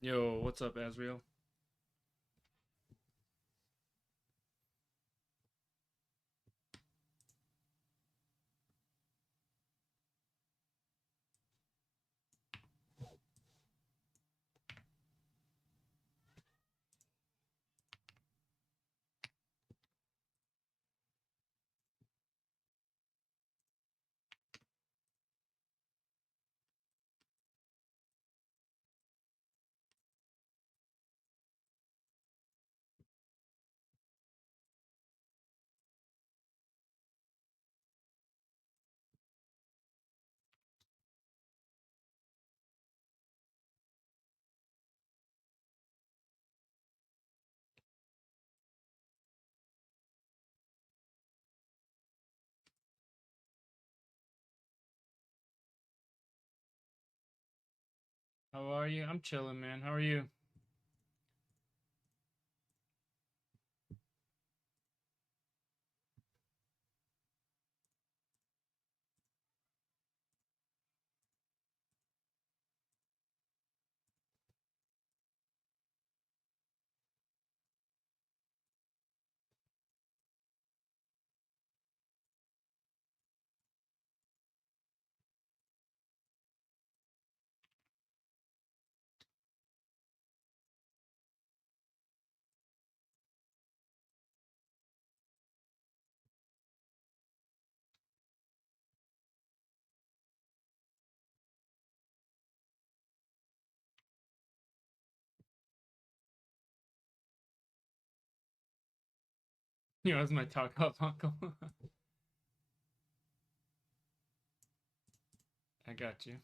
Yo, what's up, Azriel? How are you? I'm chilling, man. How are you? You know, it's my talk up, uncle. I got you.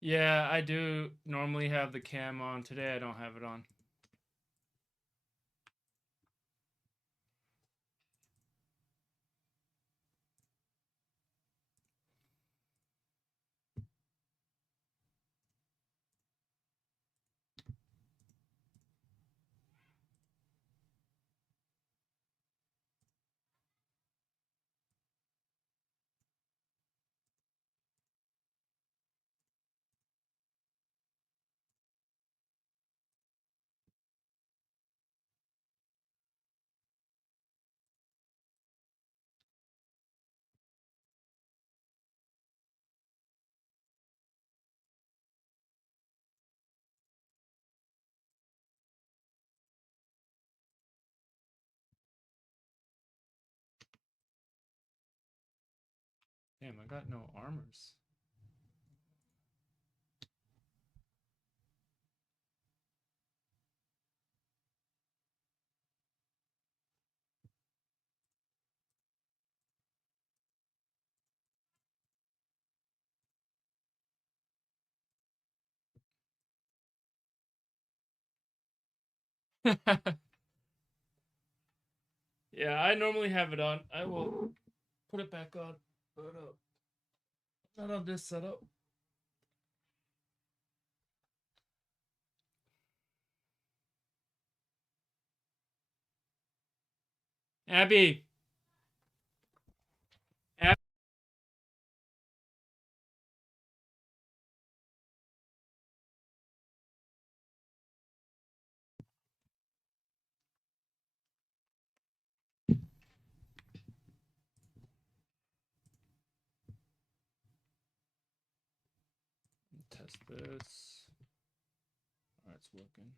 Yeah, I do normally have the cam on. Today I don't have it on. Damn, I got no armors. Yeah, I normally have it on. I will put it back on, but not on this setup. Abby, Abby. Test this. All right, it's working.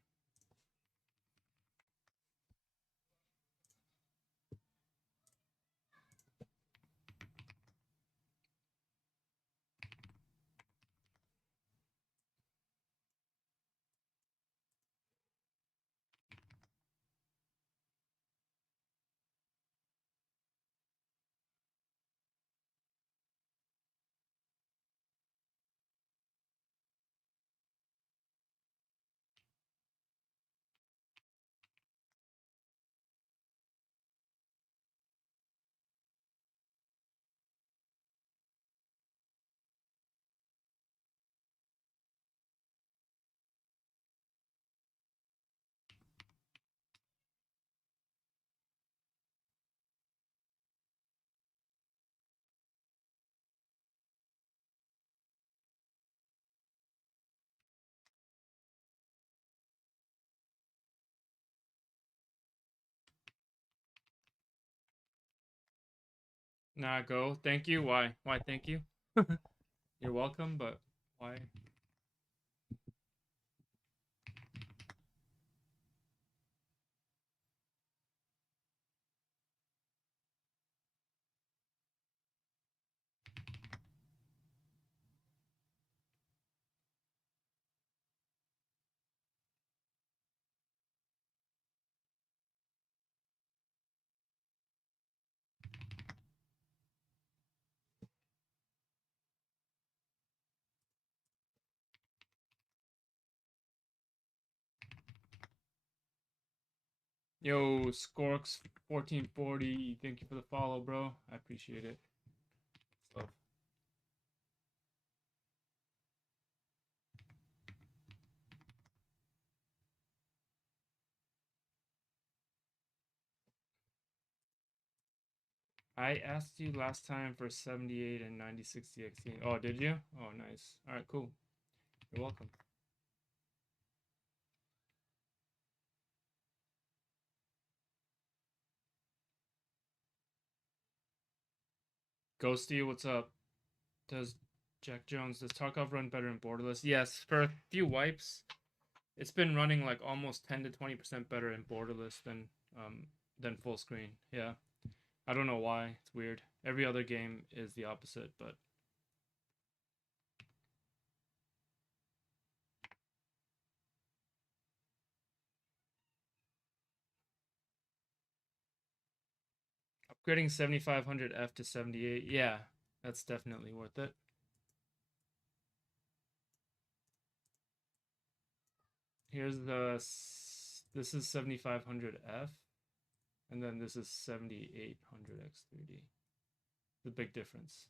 Nah, go. Thank you. Why? Why? Thank you. You're welcome, but why? Yo, Skorks 1440. Thank you for the follow, bro. I appreciate it. So, I asked you last time for 78 and 9060 XT. Oh, did you? Oh, nice. All right, cool. You're welcome. Ghosty, what's up? Does Jack Jones, does Tarkov run better in borderless? Yes, for a few wipes, it's been running like almost 10 to 20% better in borderless than full screen. Yeah. I don't know why. It's weird. Every other game is the opposite, but upgrading 7500F to 78, yeah, that's definitely worth it. Here's this is 7500F, and then this is 7800X3D. The big difference.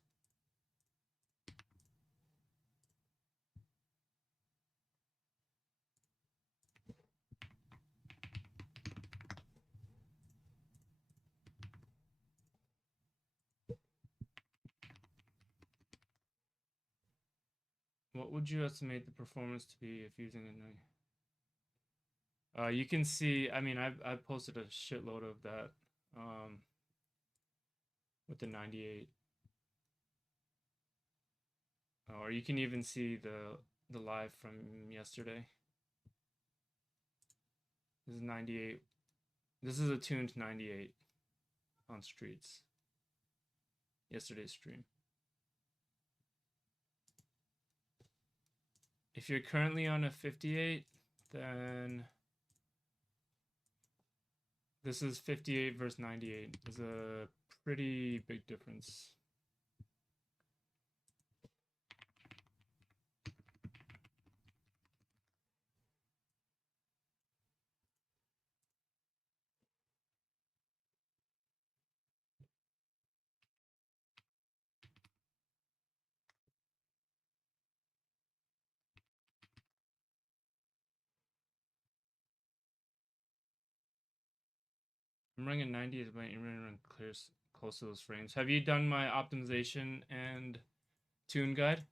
What would you estimate the performance to be if using a you can see, I mean, I've posted a shitload of that with the 98. Or you can even see the live from yesterday. This is 98. This is a tuned 98 on streets. Yesterday's stream. If you're currently on a 58, then this is 58 versus 98. There's a pretty big difference. I'm running a 90 is my run clears close to those frames. Have you done my optimization and tune guide?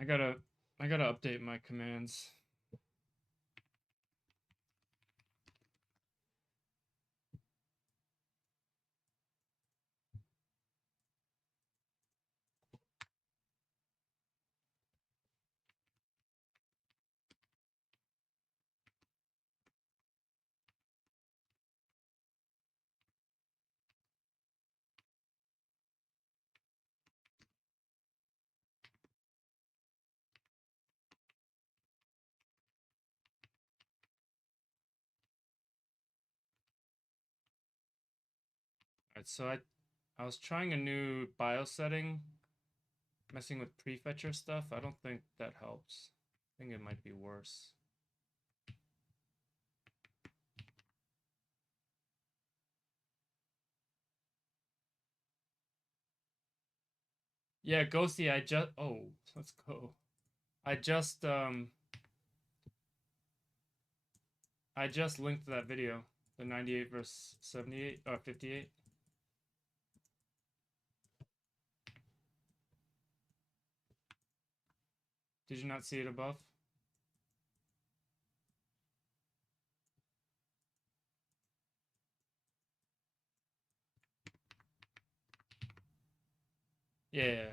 I gotta update my commands. Alright, so I was trying a new BIOS setting, messing with prefetcher stuff. I don't think that helps. I think it might be worse. Yeah, Ghosty, let's go. I just linked that video. The 98 versus 78 or 58. Did you not see it above? Yeah.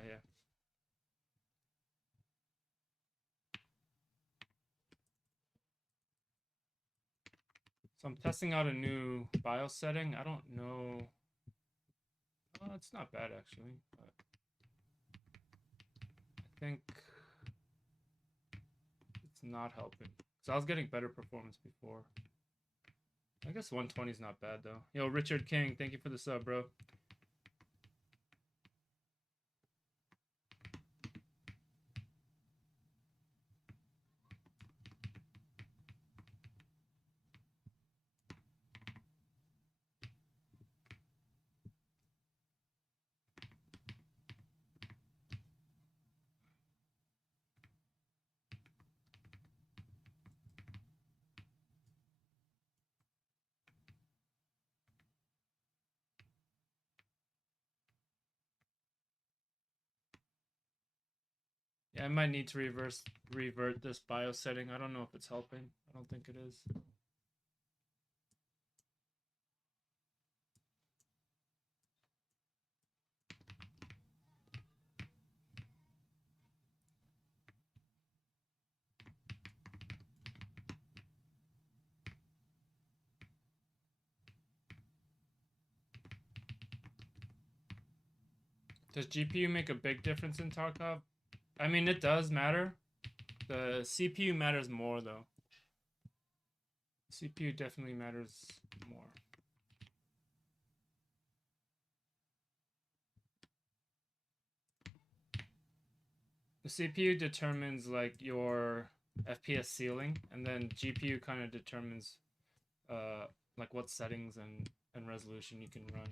So I'm testing out a new BIOS setting. I don't know. It's not bad actually, but I think it's not helping. So I was getting better performance before. I guess 120 is not bad though. Yo, Richard King, thank you for the sub, bro. Yeah, I might need to revert this BIOS setting. I don't know if it's helping. I don't think it is. Does GPU make a big difference in Tarkov? I mean, it does matter. The CPU matters more though. CPU definitely matters more. The CPU determines like your FPS ceiling, and then GPU kind of determines like what settings and resolution you can run.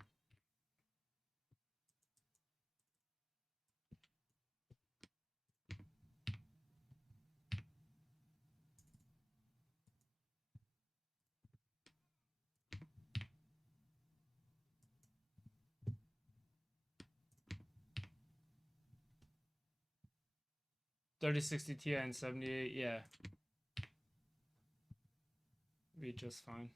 Thirty sixty Ti and 78, yeah, be just fine.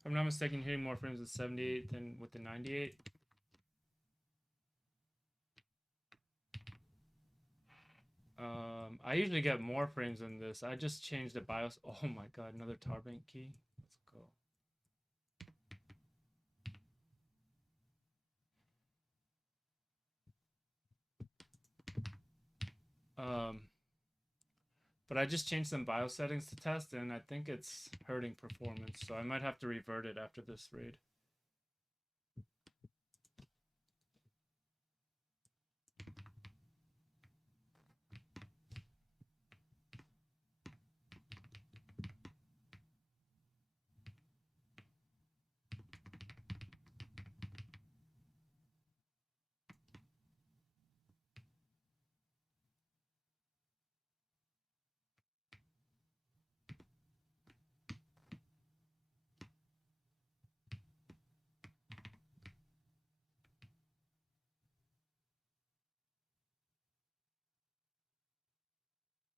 If I'm not mistaken, hitting more frames with 78 than with the 98. I usually get more frames than this. I just changed the BIOS. Oh my god, another Tarbank key. Let's go. But I just changed some BIOS settings to test, and I think it's hurting performance. So I might have to revert it after this raid.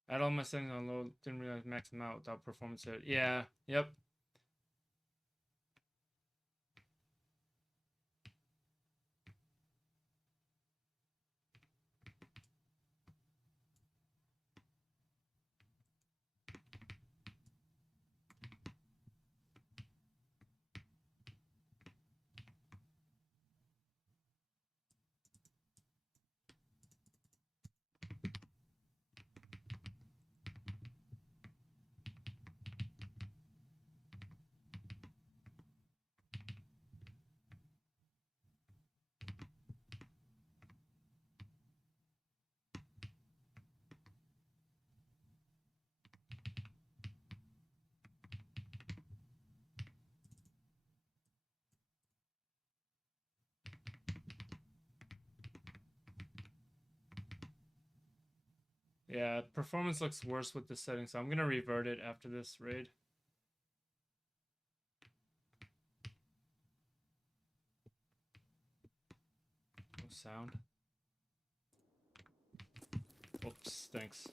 I had all my settings on low, didn't realize max them out without performance hit. Yeah, yep. Yeah, performance looks worse with this setting, so I'm gonna revert it after this raid. No sound. Oops, thanks.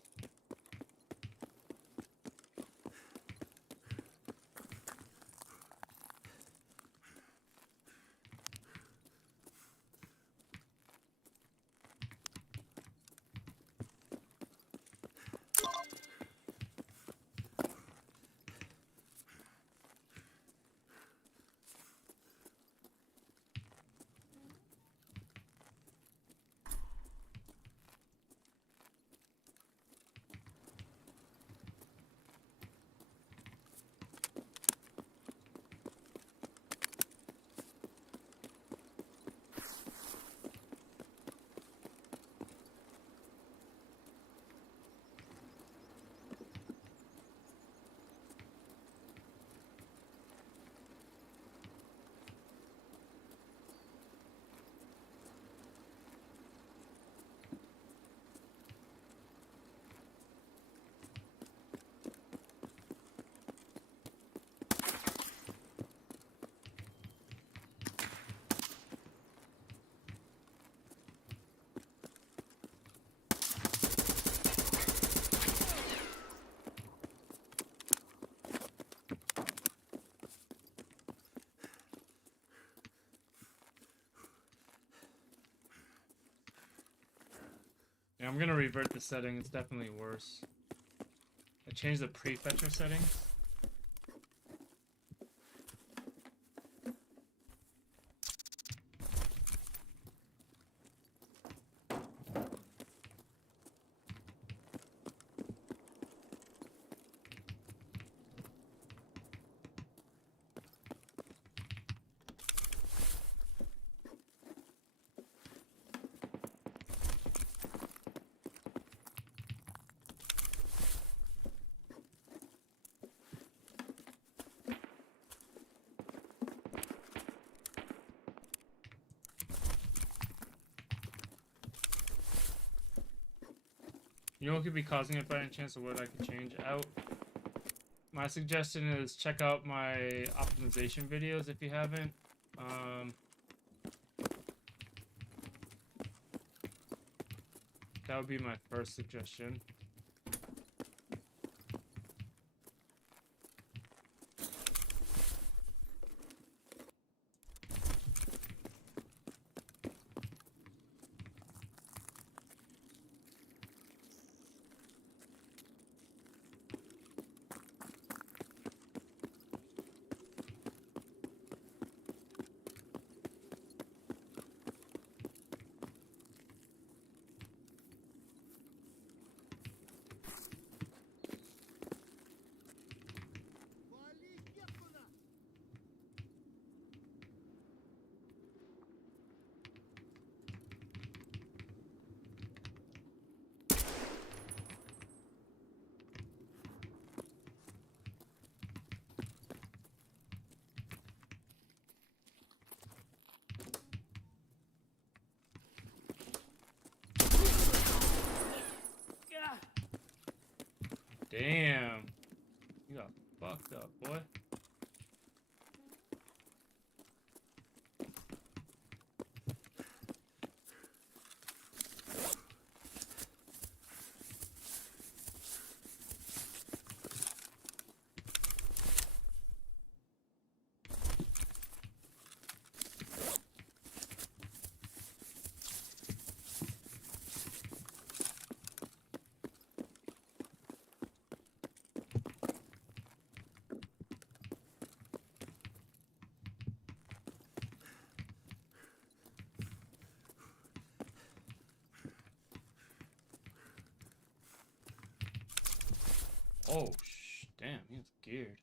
Yeah, I'm gonna revert the setting. It's definitely worse. I changed the prefetcher settings. You know what could be causing it by any chance, or what I could change out? My suggestion is check out my optimization videos if you haven't. That would be my first suggestion. Damn. You got fucked up, boy. Oh, damn, he's geared.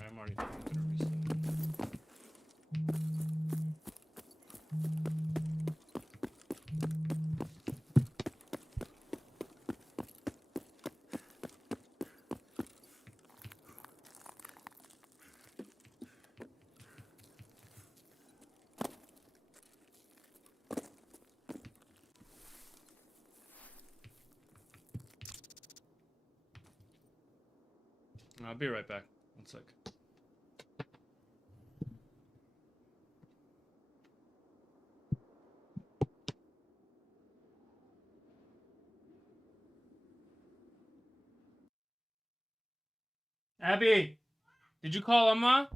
I'm already gonna reset. I'll be right back. 1 sec. Abby, did you call Amma?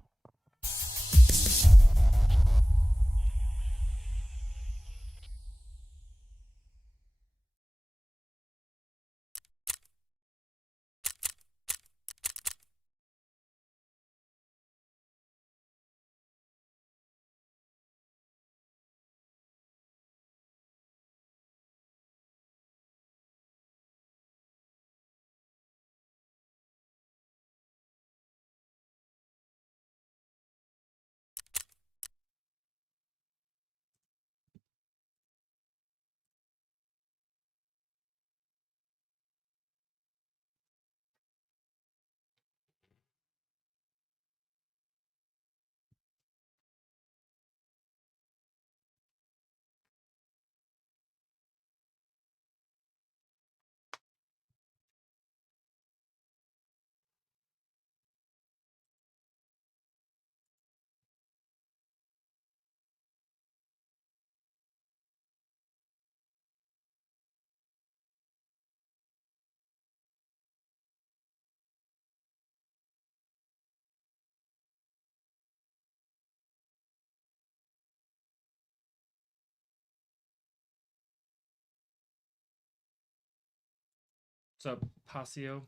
What's up, Pasio?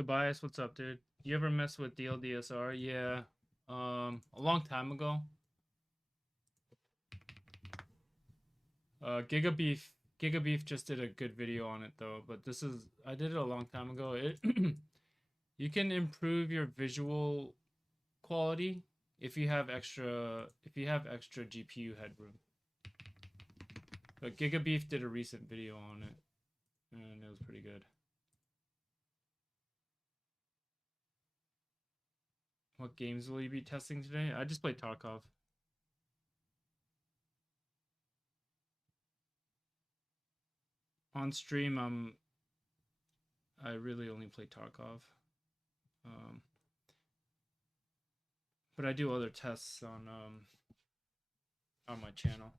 Tobias, what's up, dude? You ever mess with DLDSR? Yeah. A long time ago. Giga Beef just did a good video on it though, but I did it a long time ago. You can improve your visual quality if you have extra GPU headroom. But Giga Beef did a recent video on it, and it was pretty good. What games will you be testing today? I just played Tarkov. On stream, I really only play Tarkov. But I do other tests on my channel.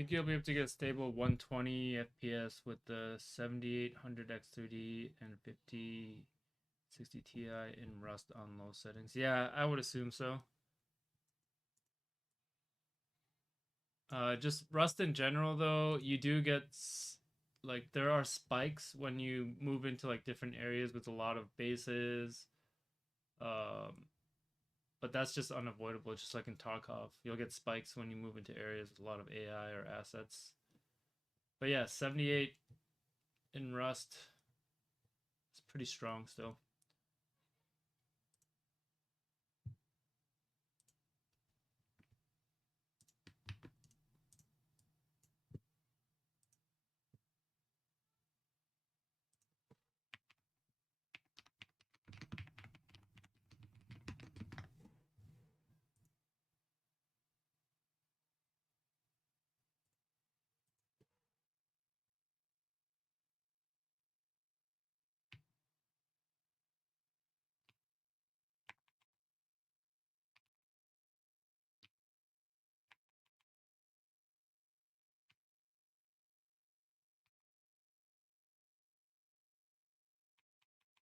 Think you'll be able to get a stable 120 FPS with the 7800 X3D and 5060 Ti in Rust on low settings? Yeah, I would assume so. Just Rust in general, though, you do get like there are spikes when you move into like different areas with a lot of bases. Um, but that's just unavoidable. Just like in Tarkov, you'll get spikes when you move into areas with a lot of AI or assets. But yeah, 78 in Rust is pretty strong still.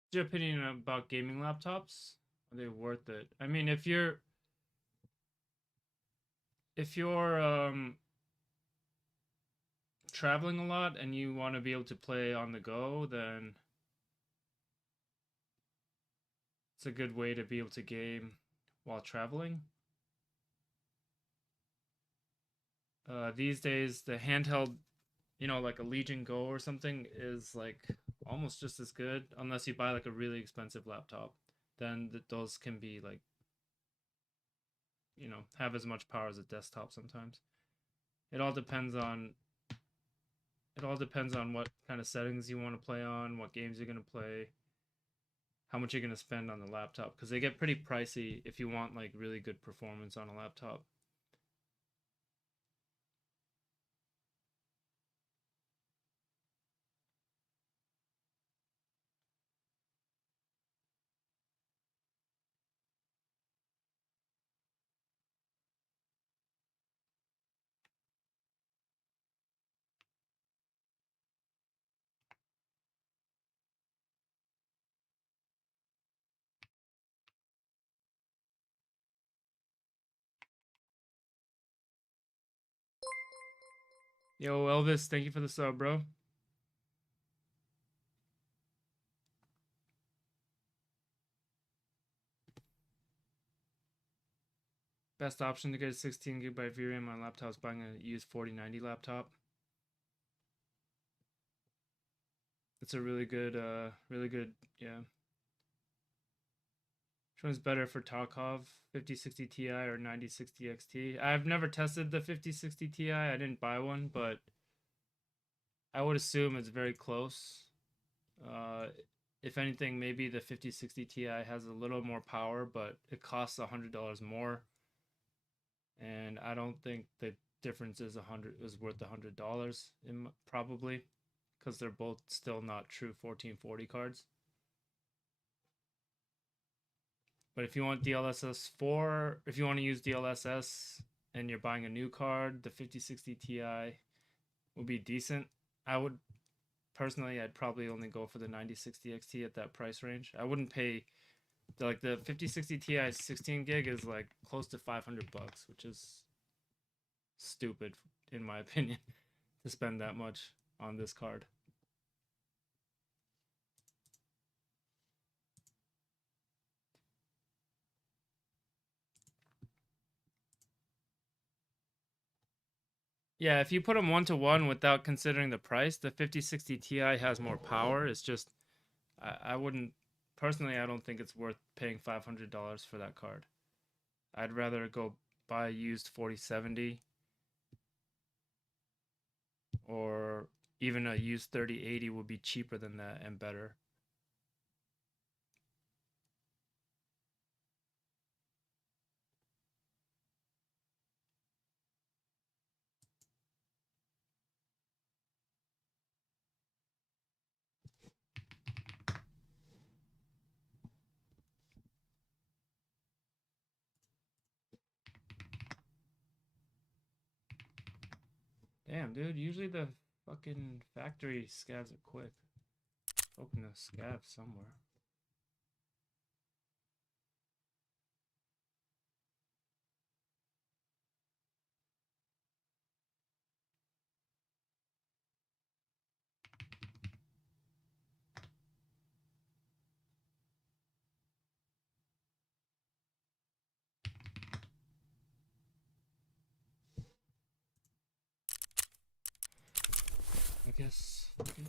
What's your opinion about gaming laptops? Are they worth it? I mean, if you're traveling a lot and you want to be able to play on the go, then it's a good way to be able to game while traveling. These days, the handheld, like a Legion Go or something, is like almost just as good, unless you buy like a really expensive laptop. Then those can be like, have as much power as a desktop sometimes. It all depends on what kind of settings you want to play on, what games you're going to play, how much you're going to spend on the laptop, because they get pretty pricey if you want like really good performance on a laptop. Yo, Elvis, thank you for the sub, bro. Best option to get a 16 gigabyte VRAM on laptop is buying a used 4090 laptop. It's a really good, yeah. Which one's better for Tarkov, 5060 Ti or 9060 XT? I've never tested the 5060 Ti. I didn't buy one, but I would assume it's very close. Uh, if anything, maybe the 5060 Ti has a little more power, but it costs $100 more. And I don't think the difference is worth $100 probably, because they're both still not true 1440 cards. But if you want DLSS 4, if you want to use DLSS and you're buying a new card, the 5060 Ti would be decent. I would personally, I'd probably only go for the 9060 XT at that price range. I wouldn't pay the 5060 Ti 16 gig is like close to $500, which is stupid in my opinion to spend that much on this card. Yeah, if you put them 1-to-1 without considering the price, the 5060 Ti has more power. It's just I wouldn't personally. I don't think it's worth paying $500 for that card. I'd rather go buy a used 4070 or even a used 3080 would be cheaper than that and better. Damn, dude. Usually the fucking factory scavs are quick. Open the scav somewhere. I guess. Okay.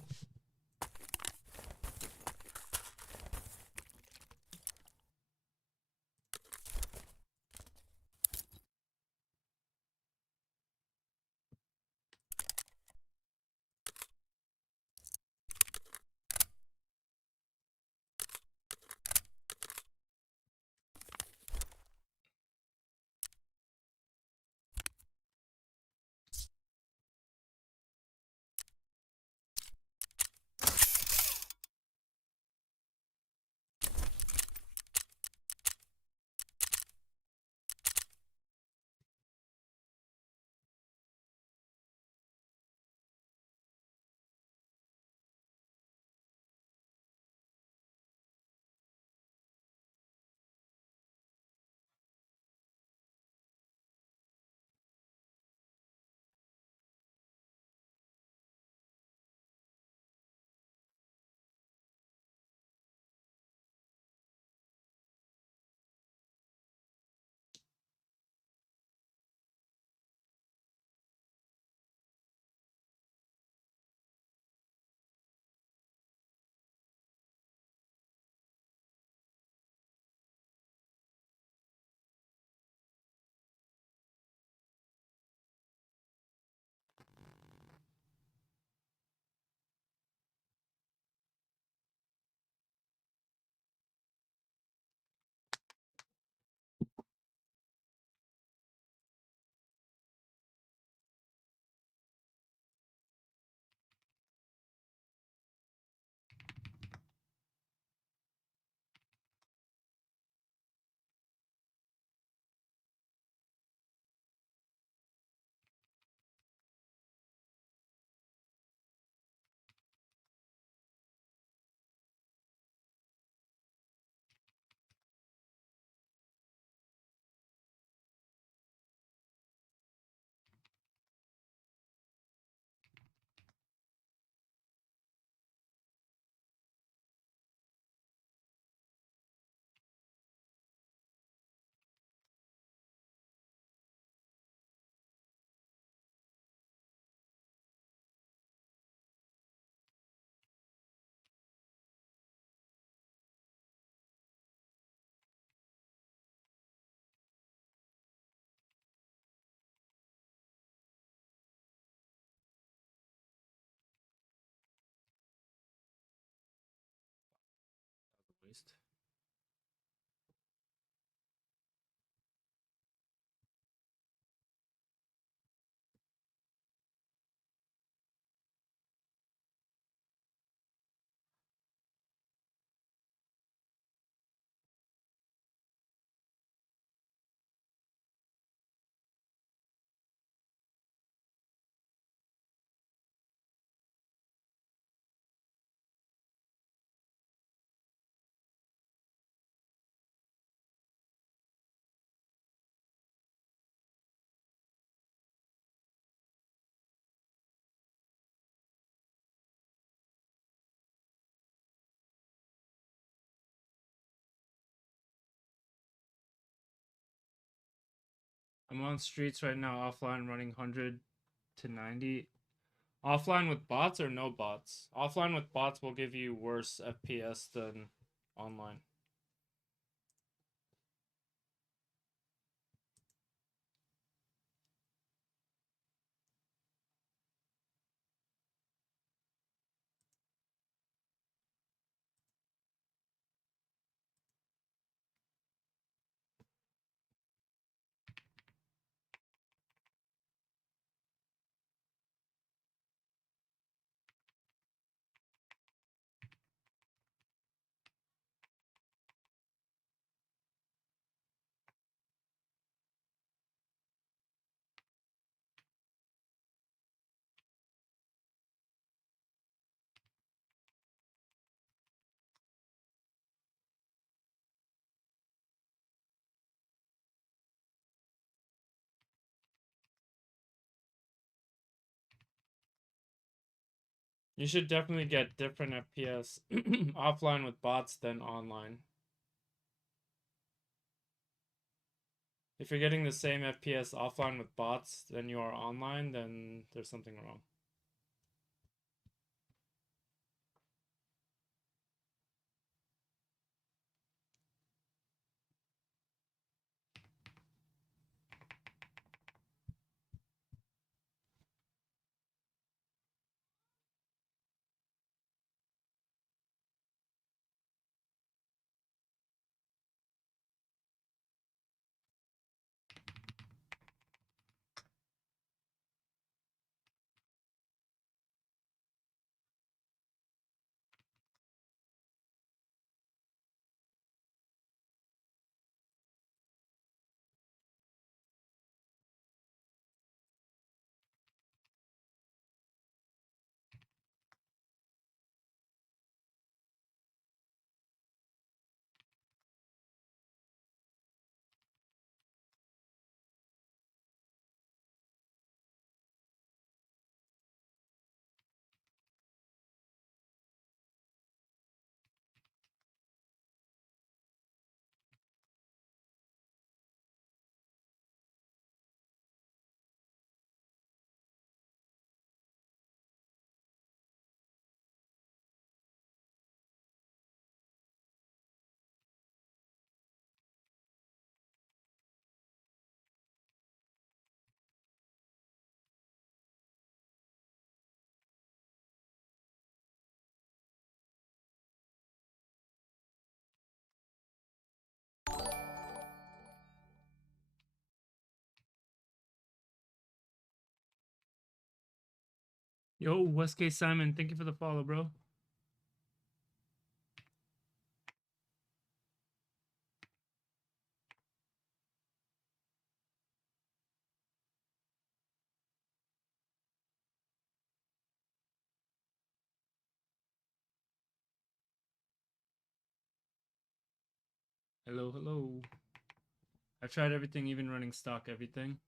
Waste. I'm on streets right now, offline, running 100 to 90. Offline with bots or no bots? Offline with bots will give you worse FPS than online. You should definitely get different FPS offline with bots than online. If you're getting the same FPS offline with bots than you are online, then there's something wrong. Yo, Westgate Simon, thank you for the follow, bro. Hello, hello. I've tried everything, even running stock everything.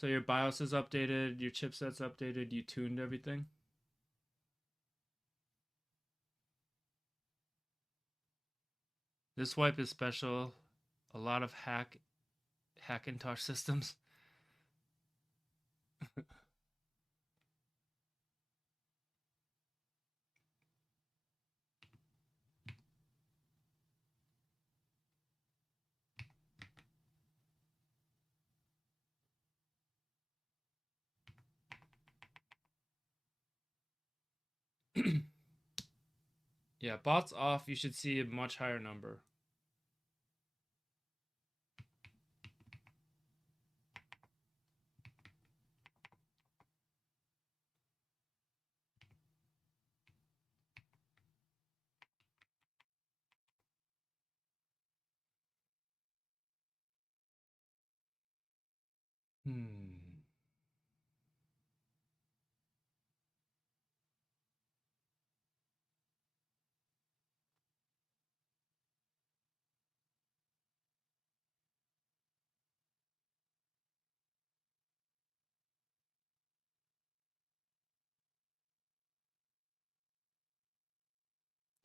So your BIOS is updated, your chipset's updated, you tuned everything. This wipe is special. A lot of Hackintosh systems. Yeah, bots off, you should see a much higher number. Hmm.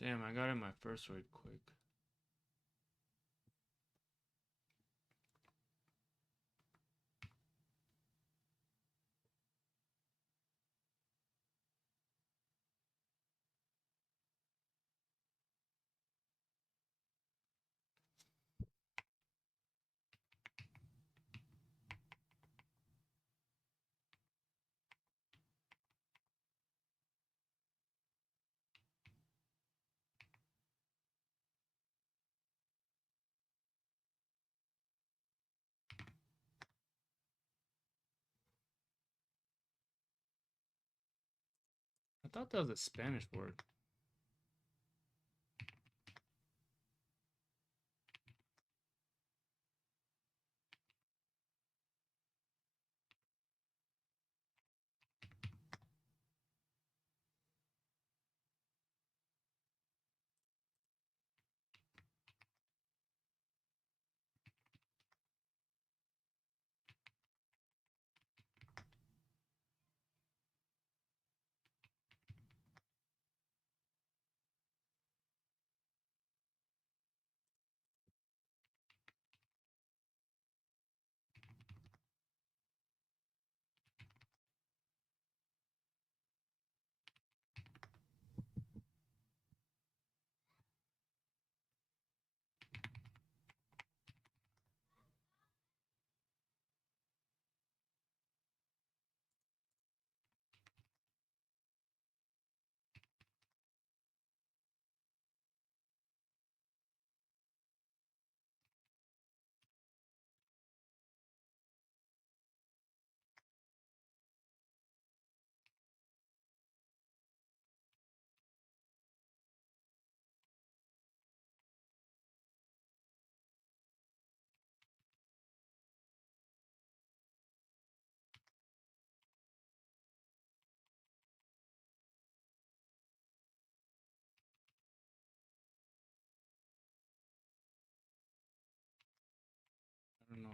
Damn, I got in my first raid quick. I thought that was a Spanish word.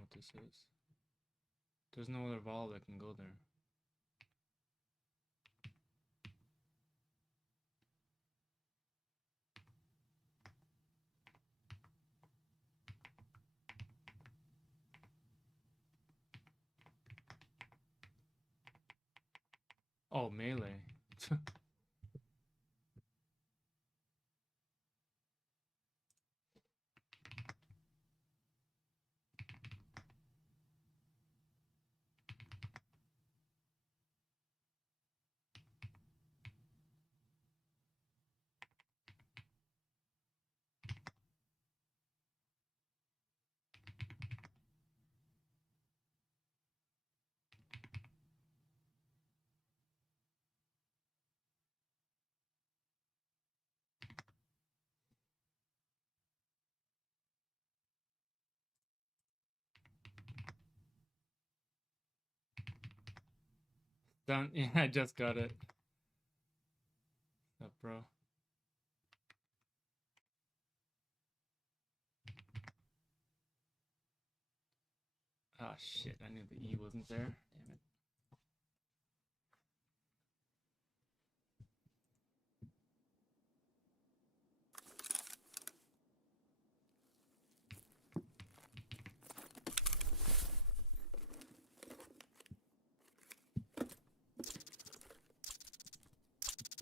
what this is. There's no other valve that can go there. Oh, melee. Done. Yeah, I just got it. What's up, bro? Ah, shit. I knew the E wasn't there. Damn it.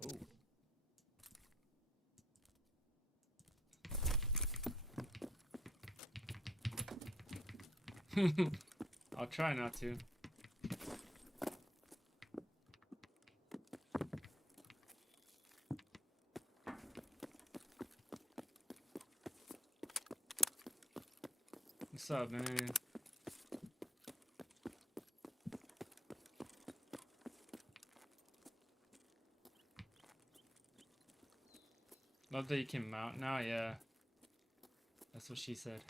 Oh. I'll try not to. What's up, man? Love that you can mount now, yeah. That's what she said.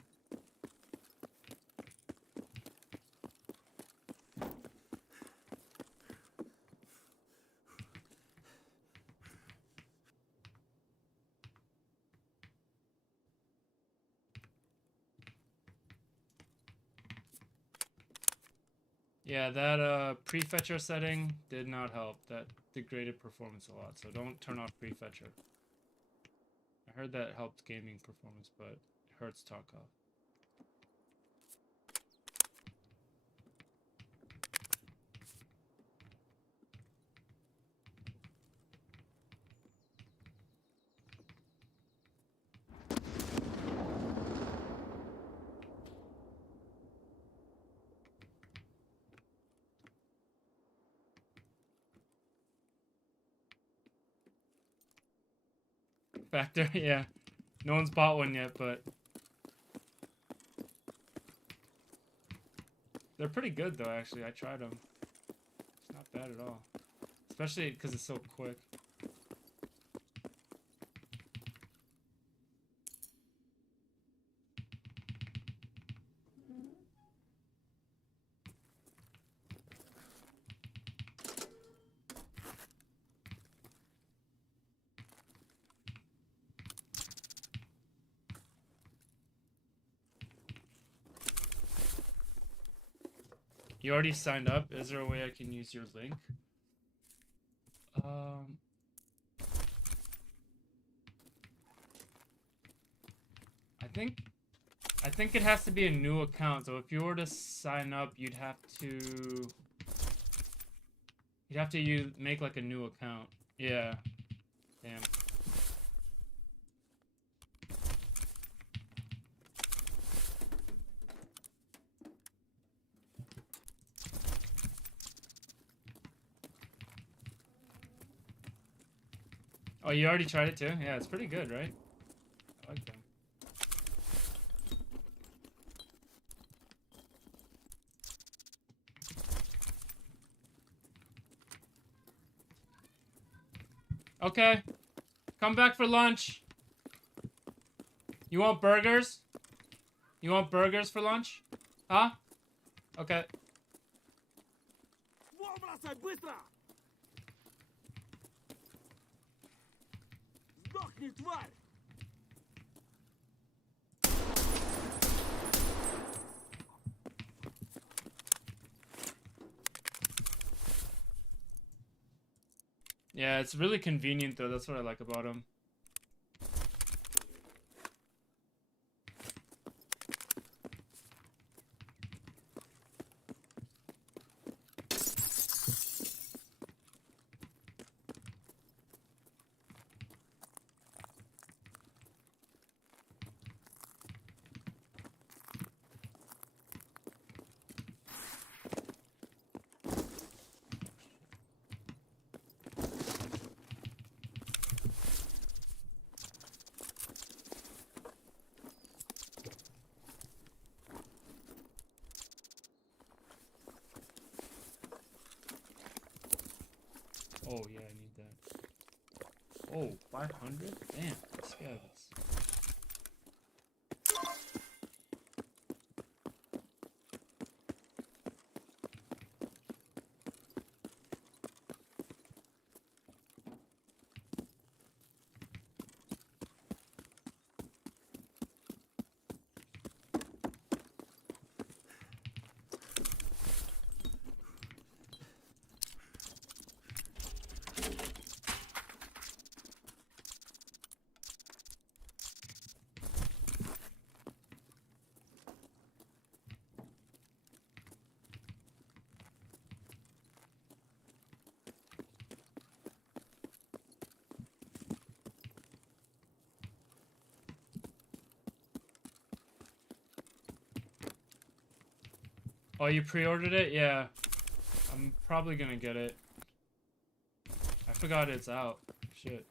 Yeah, that prefetcher setting did not help. That degraded performance a lot, so don't turn off prefetcher. I heard that helped gaming performance, but it hurts Tarkov. Factor, yeah. No one's bought one yet, but they're pretty good though, actually. I tried them. It's not bad at all. Especially because it's so quick. You already signed up? Is there a way I can use your link? I think it has to be a new account. So if you were to sign up, you'd have to make like a new account. Yeah. Damn. Oh, you already tried it too? Yeah, it's pretty good, right? I like them. Okay. Come back for lunch. You want burgers? You want burgers for lunch? Huh? Okay. Yeah, it's really convenient though. That's what I like about them. Oh yeah, I need that. Oh, 500? Damn, let's get this. Oh, you pre-ordered it? Yeah. I'm probably gonna get it. I forgot it's out. Shit.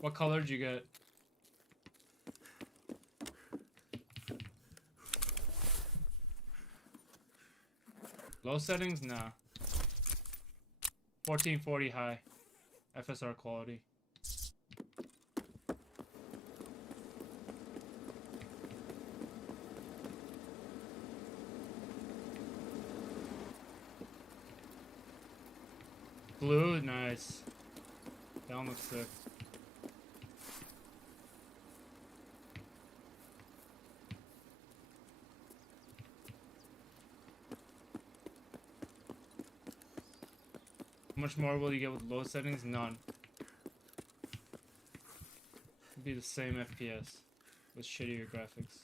What color did you get? Low settings? Nah. 1440 high. FSR quality. Blue? Nice. That one looks sick. How much more will you get with low settings? None. It'll be the same FPS with shittier graphics.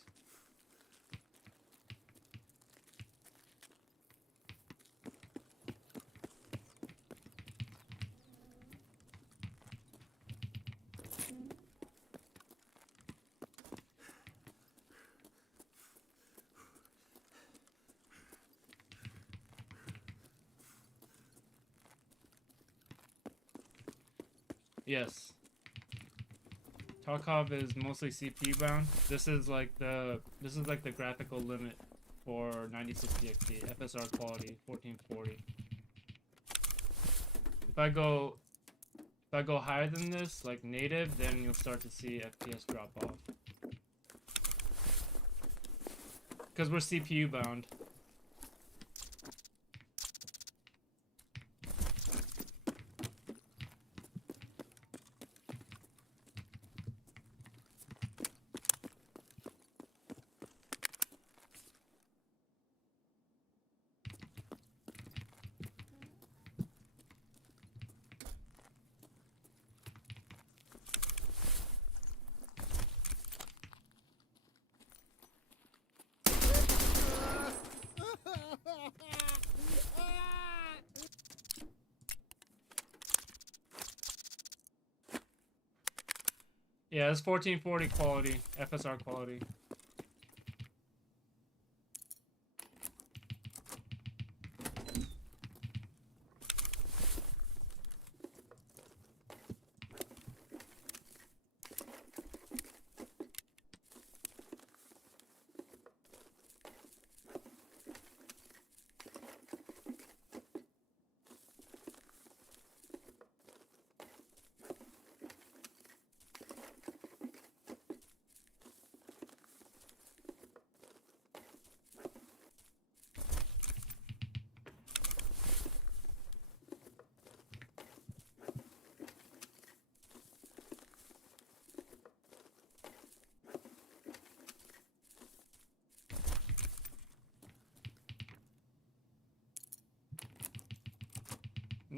Yes. Tarkov is mostly CPU bound. This is like the graphical limit for 9060 XT. FSR quality 1440. If I go higher than this, like native, then you'll start to see FPS drop off. Because we're CPU bound. Yeah, it's 1440 quality, FSR quality.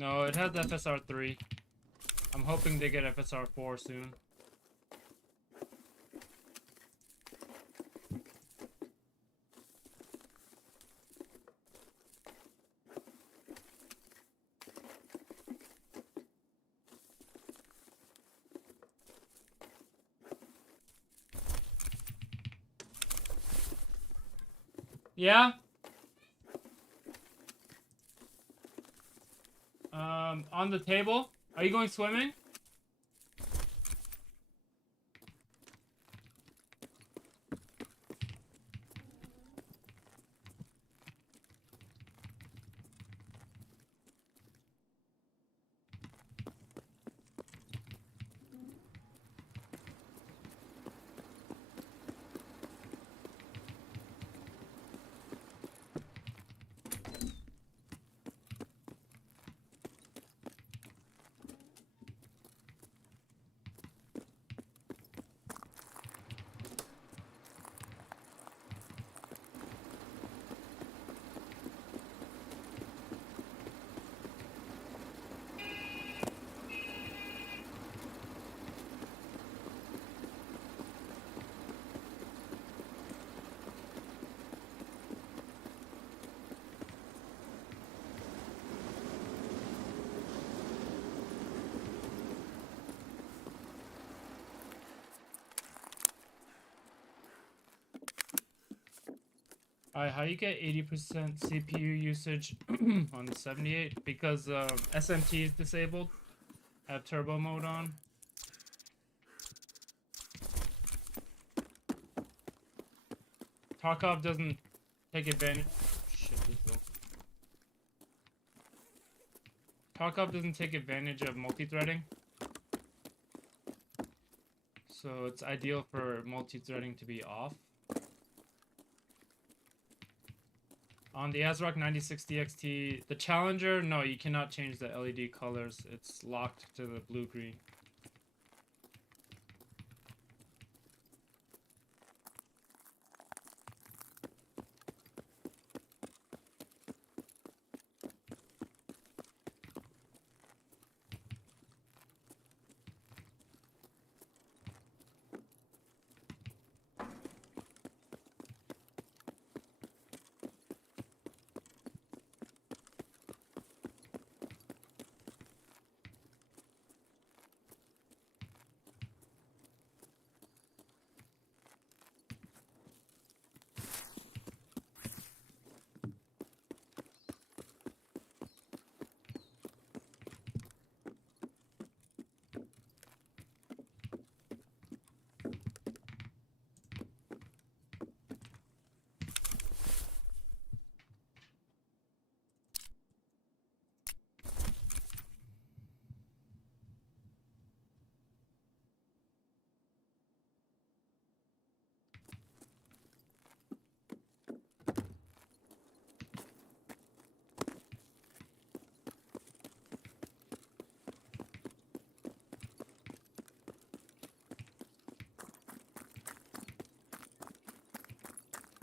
No, it has FSR 3. I'm hoping they get FSR 4 soon. Yeah? On the table? Are you going swimming? Alright, how you get 80% CPU usage on the 78? Because SMT is disabled. I have turbo mode on. Tarkov doesn't take advantage. Shit, Tarkov doesn't take advantage of multi-threading. So it's ideal for multi-threading to be off. On the ASRock 9060 XT, the Challenger, no, you cannot change the LED colors. It's locked to the blue-green.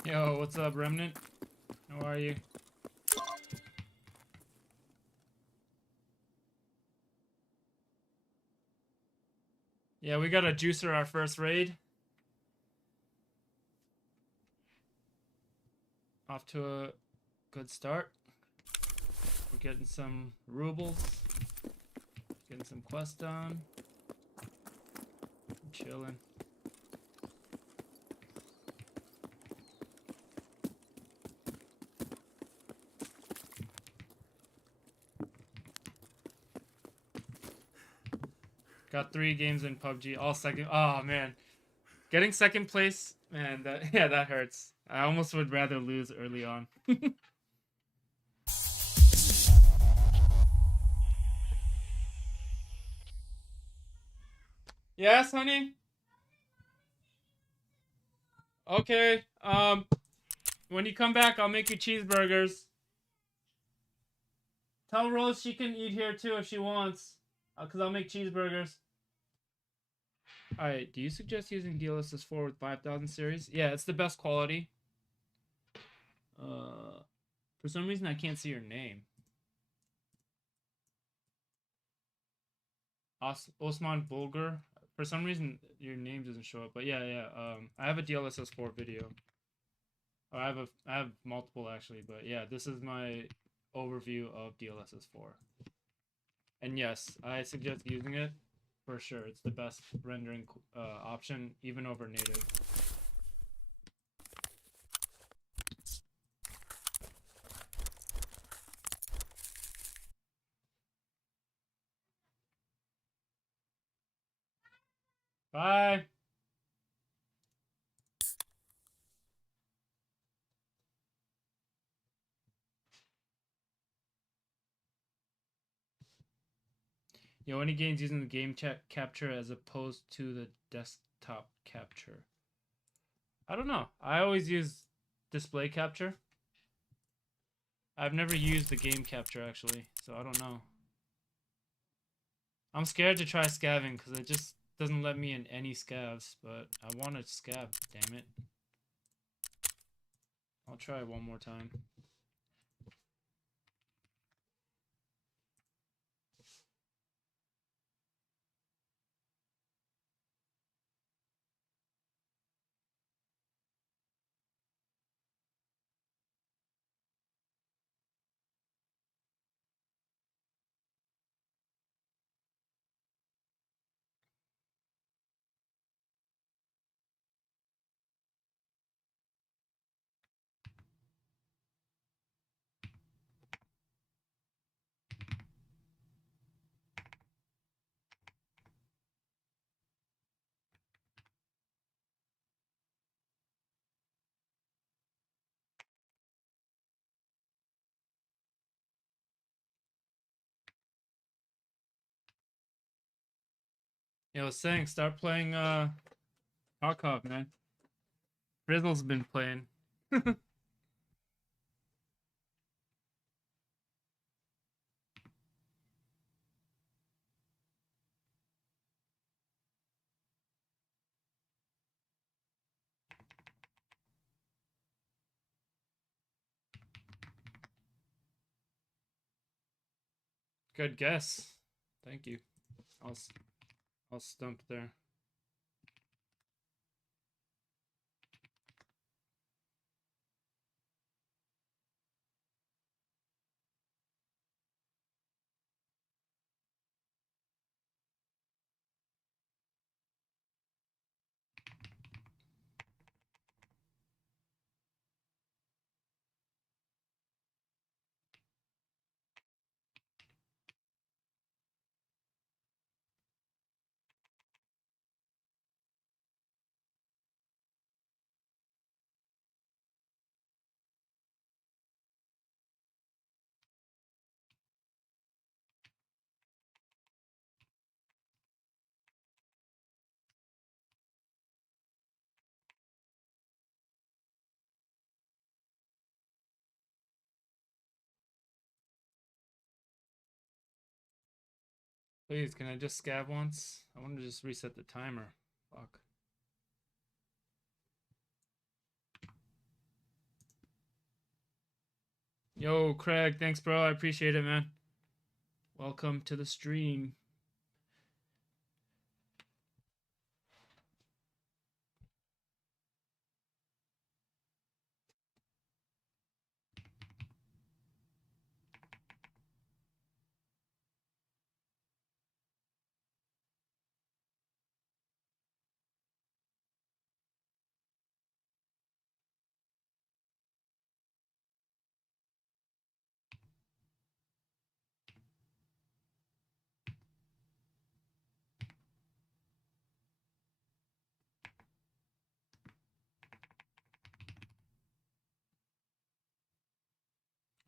Yo, what's up, Remnant? How are you? Yeah, we got a juicer our first raid. Off to a good start. We're getting some rubles. Getting some quests done. Chilling. Got 3 games in PUBG, all second. Oh man, getting second place, man. That yeah, that hurts. I almost would rather lose early on. Yes, honey. Okay. When you come back, I'll make you cheeseburgers. Tell Rose she can eat here too if she wants, cause I'll make cheeseburgers. Alright, do you suggest using DLSS 4 with 5000 series? Yeah, it's the best quality. For some reason I can't see your name. Osman Bulgar. For some reason, your name doesn't show up, but yeah. I have a DLSS4 video. Or I have multiple actually, but yeah, this is my overview of DLSS4. And yes, I suggest using it for sure. It's the best rendering option, even over native. Bye. Yo, any games using the game capture as opposed to the desktop capture? I don't know. I always use display capture. I've never used the game capture actually, so I don't know. I'm scared to try scavving because it just doesn't let me in any scavs, but I want to scav, damn it. I'll try one more time. Yo, saying start playing Tarkov, man. Frizzle's been playing. Good guess. Thank you. I'll stump there. Please, can I just scav once? I want to just reset the timer. Fuck. Yo, Craig, thanks, bro. I appreciate it, man. Welcome to the stream.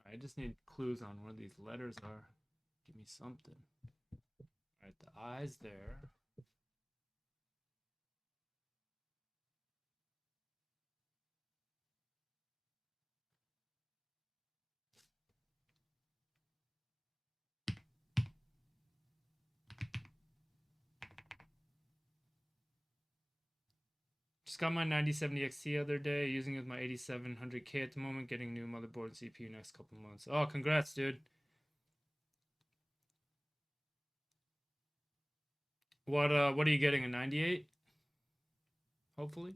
I just need clues on where these letters are. Give me something. Alright, the I's there. Just got my 9070 XT the other day, using it with my 8700K at the moment, getting new motherboard and CPU next couple months. Oh, congrats, dude. What are you getting, a 98? Hopefully.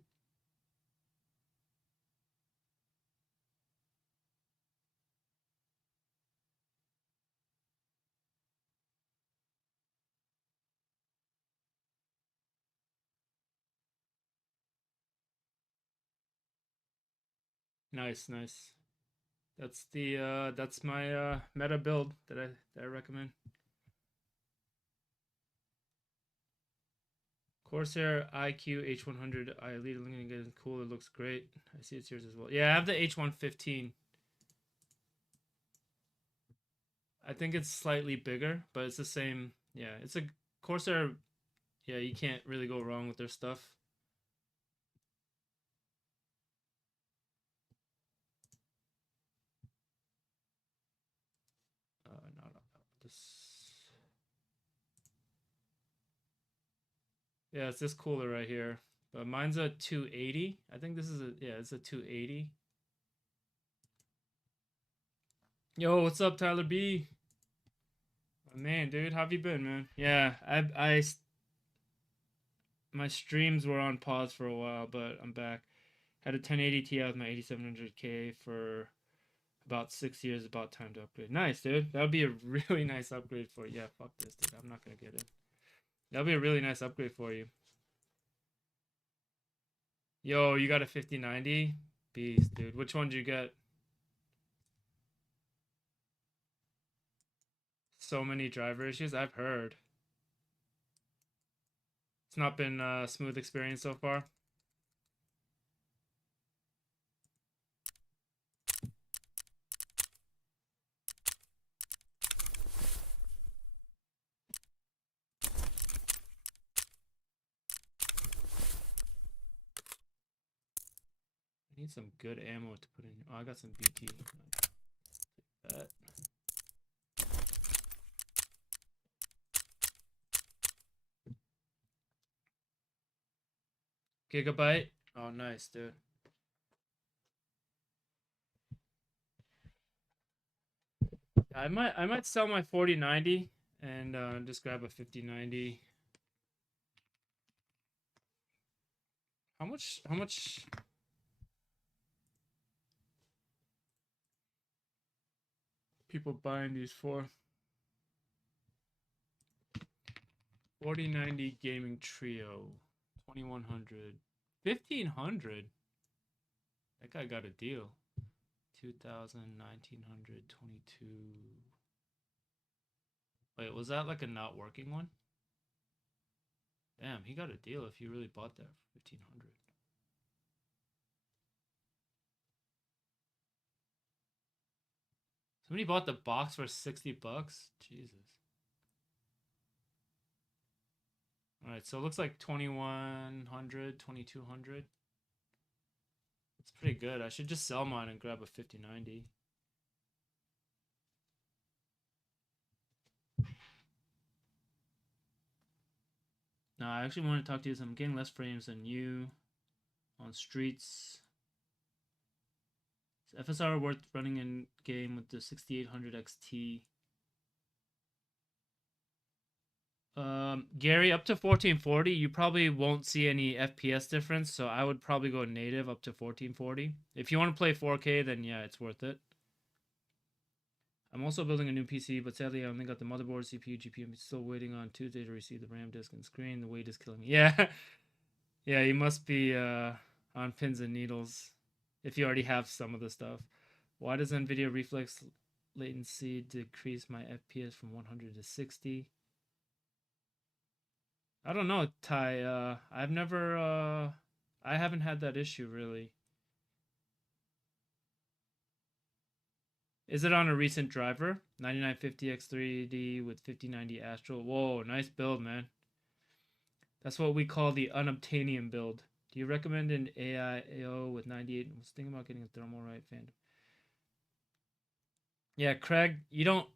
Nice, nice. That's my meta build that I recommend. Corsair IQ H100 I Elite looking good, cool. It looks great. I see it's yours as well. Yeah, I have the H115. I think it's slightly bigger, but it's the same. Yeah, it's a Corsair. Yeah, you can't really go wrong with their stuff. No, this. Yeah, it's this cooler right here. But mine's a 280. I think this is a, yeah, it's a 280. Yo, what's up, Tyler B? Oh, man, dude, how have you been, man? Yeah, my streams were on pause for a while, but I'm back. Had a 1080 Ti with my 8700K for about 6 years. About time to upgrade. Nice, dude. That would be a really nice upgrade for you. Yeah, fuck this, dude. I'm not gonna get it. That'll be a really nice upgrade for you. Yo, you got a 5090? Beast, dude. Which one did you get? So many driver issues? I've heard. It's not been a smooth experience so far. I need some good ammo to put in. Oh, I got some BT. That. Gigabyte? Oh, nice, dude. I might sell my 4090 and just grab a 5090. How much people buying these for? 4090 gaming trio. 2100. 1500. That guy got a deal. 2000, 1900, 22. Wait, was that like a not working one? Damn, he got a deal if you really bought that for 1500. Somebody bought the box for 60 bucks? Jesus. Alright, so it looks like 2100, 2200. It's pretty good. I should just sell mine and grab a 5090. No, I actually want to talk to you. I'm getting less frames than you on streets. Is FSR worth running in game with the 6800 XT? Gary, up to 1440, you probably won't see any FPS difference, so I would probably go native up to 1440. If you want to play 4K, then yeah, it's worth it. I'm also building a new PC, but sadly I only got the motherboard, CPU, GPU. I'm still waiting on Tuesday to receive the RAM disk and screen. The wait is killing me. Yeah, yeah, you must be on pins and needles if you already have some of the stuff. Why does Nvidia reflex latency decrease my FPS from 100 to 60? I don't know, Ty. I haven't had that issue really. Is it on a recent driver? 9950 X3D with 5090 Astral. Whoa, nice build, man. That's what we call the unobtainium build. Do you recommend an AIO with 98? I was thinking about getting a thermal right fan. Yeah, Craig, you don't,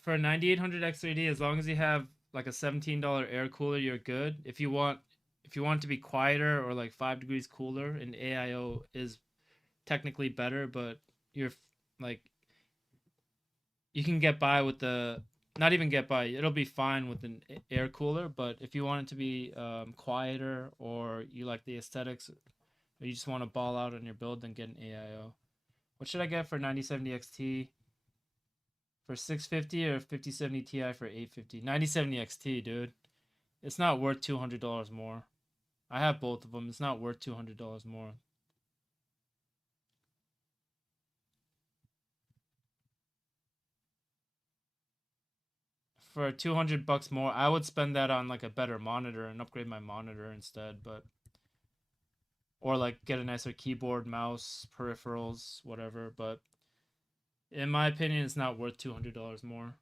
for a 9800 X3D, as long as you have like a $17 air cooler, you're good. If you want it to be quieter or like 5 degrees cooler, an AIO is technically better, but you're like, you can get by with the not even get by. It'll be fine with an air cooler, but if you want it to be quieter, or you like the aesthetics, or you just want to ball out on your build, then get an AIO. What should I get for 9070 XT? For 650 or 5070 Ti for 850? 9070 XT, dude. It's not worth $200 more. I have both of them. It's not worth $200 more. For $200 more, I would spend that on like a better monitor and upgrade my monitor instead, but or like get a nicer keyboard, mouse, peripherals, whatever, but in my opinion it's not worth $200 more.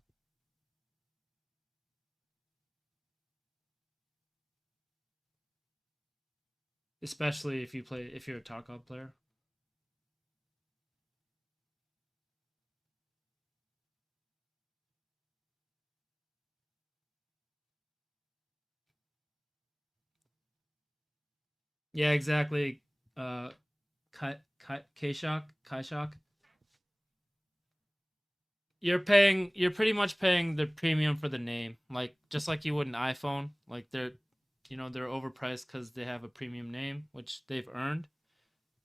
Especially if you're a Tarkov player. Yeah, exactly. Uh Kaishak. You're pretty much paying the premium for the name. Like just like you would an iPhone. Like they're they're overpriced because they have a premium name, which they've earned.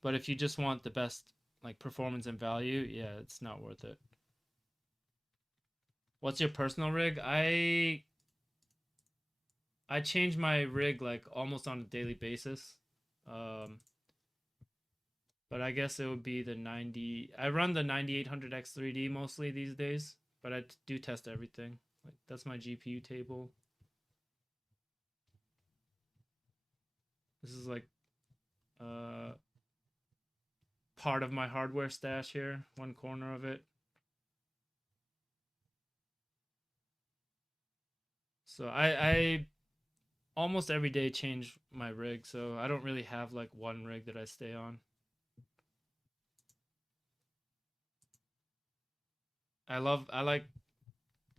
But if you just want the best like performance and value, yeah, it's not worth it. What's your personal rig? I change my rig like almost on a daily basis. Um, but I guess it would be the 90. I run the 9800X 3D mostly these days, but I do test everything. Like that's my GPU table. This is like uh part of my hardware stash here, one corner of it. So I almost every day change my rig, so I don't really have like one rig that I stay on. I like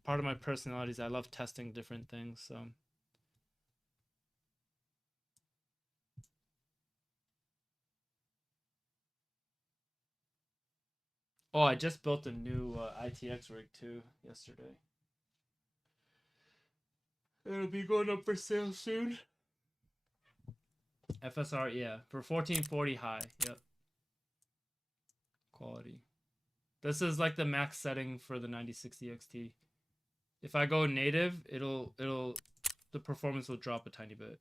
part of my personality is I love testing different things. So oh, I just built a new ITX rig too yesterday. It'll be going up for sale soon. FSR, yeah, for 1440 high. Yep, quality. This is like the max setting for the 9060 XT. If I go native, it'll the performance will drop a tiny bit.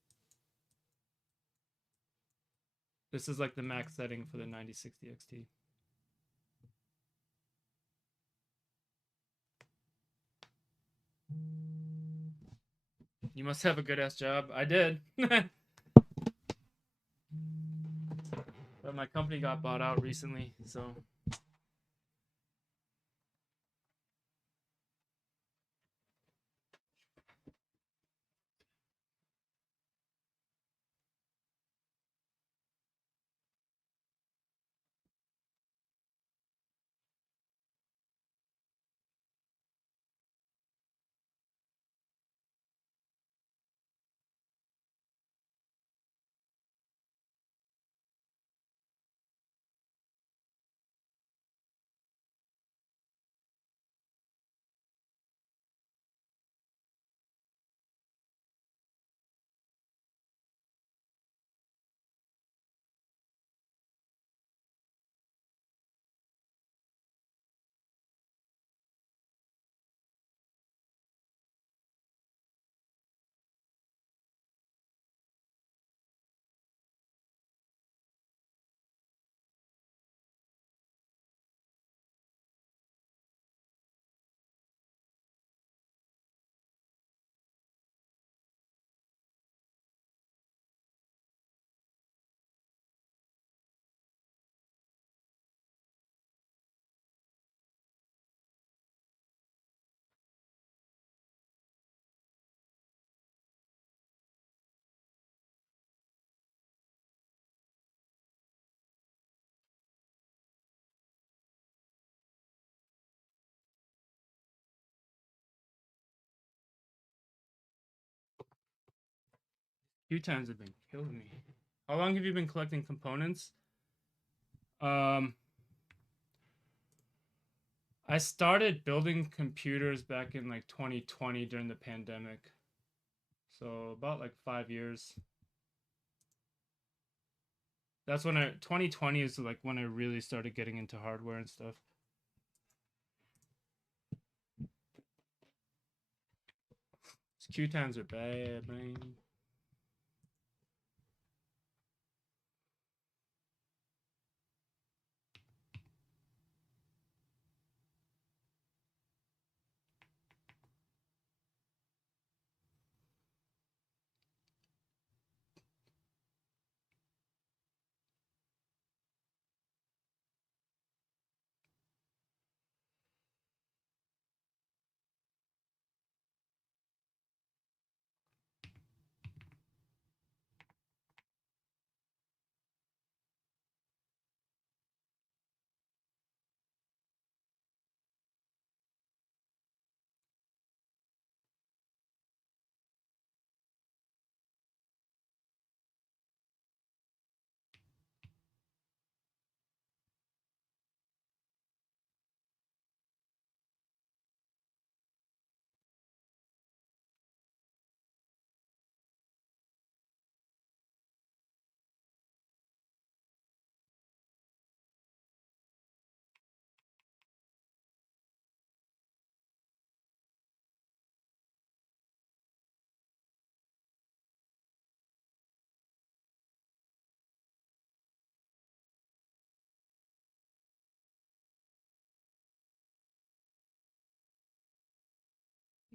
This is like the max setting for the 9060 XT. You must have a good ass job. I did. But my company got bought out recently, so 2 times have been killing me. How long have you been collecting components? Um, I started building computers back in like 2020 during the pandemic. So about like 5 years. That's when 2020 is like when I really started getting into hardware and stuff. These Q-times are bad, man.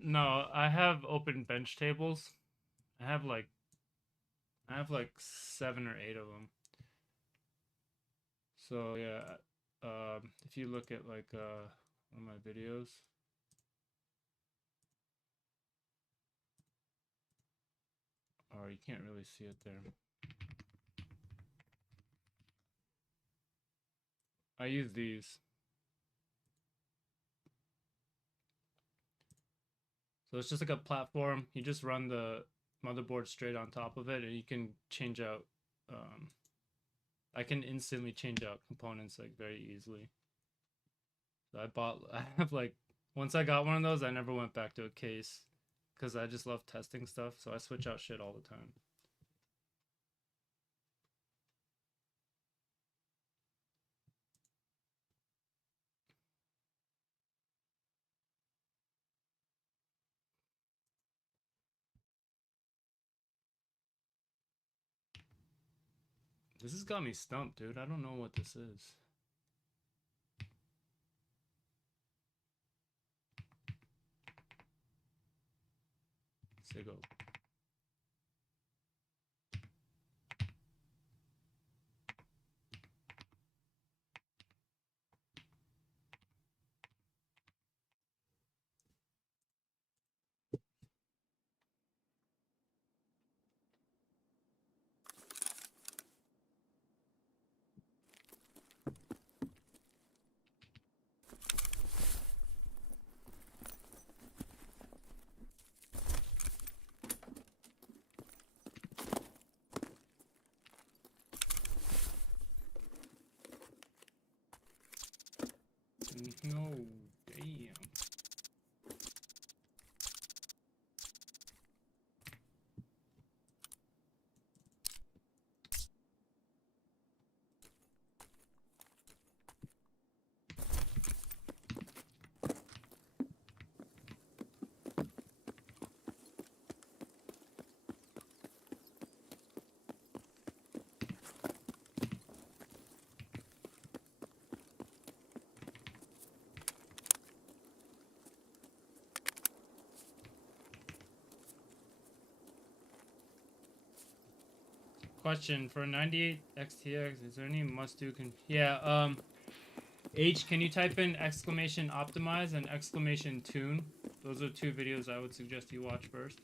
No, I have open bench tables. I have like 7 or 8 of them. So yeah, if you look at like one of my videos, or you can't really see it there. I use these. So it's just like a platform. You just run the motherboard straight on top of it, and you can change out. I can instantly change out components like very easily. So I have like, once I got one of those, I never went back to a case because I just love testing stuff. So I switch out shit all the time. This has got me stumped, dude. I don't know what this is. Sigil. No, damn. Question for 98 XTX, is there any must-do yeah, H, can you type in exclamation optimize and exclamation tune? Those are 2 videos I would suggest you watch first.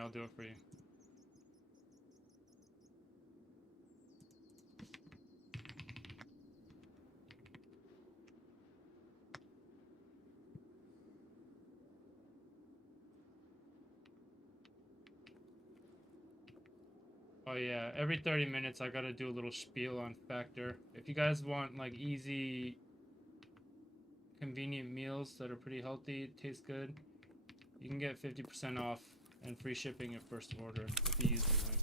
Yeah, I'll do it for you. Oh yeah, every 30 minutes I gotta do a little spiel on Factor. If you guys want like easy, convenient meals that are pretty healthy, taste good, you can get 50% off and free shipping your first order if you use the link.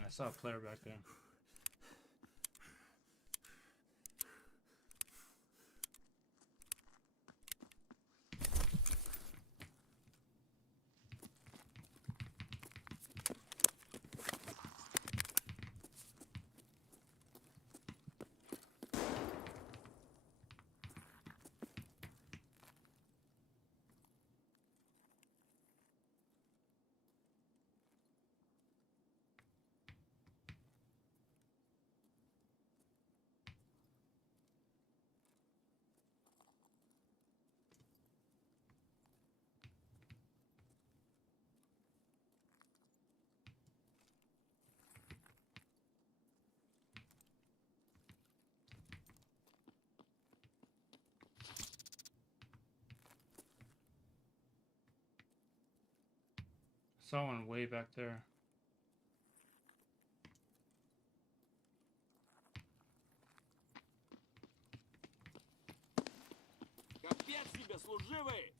I saw a player back there. Saw one way back there. Капец тебе, служивый!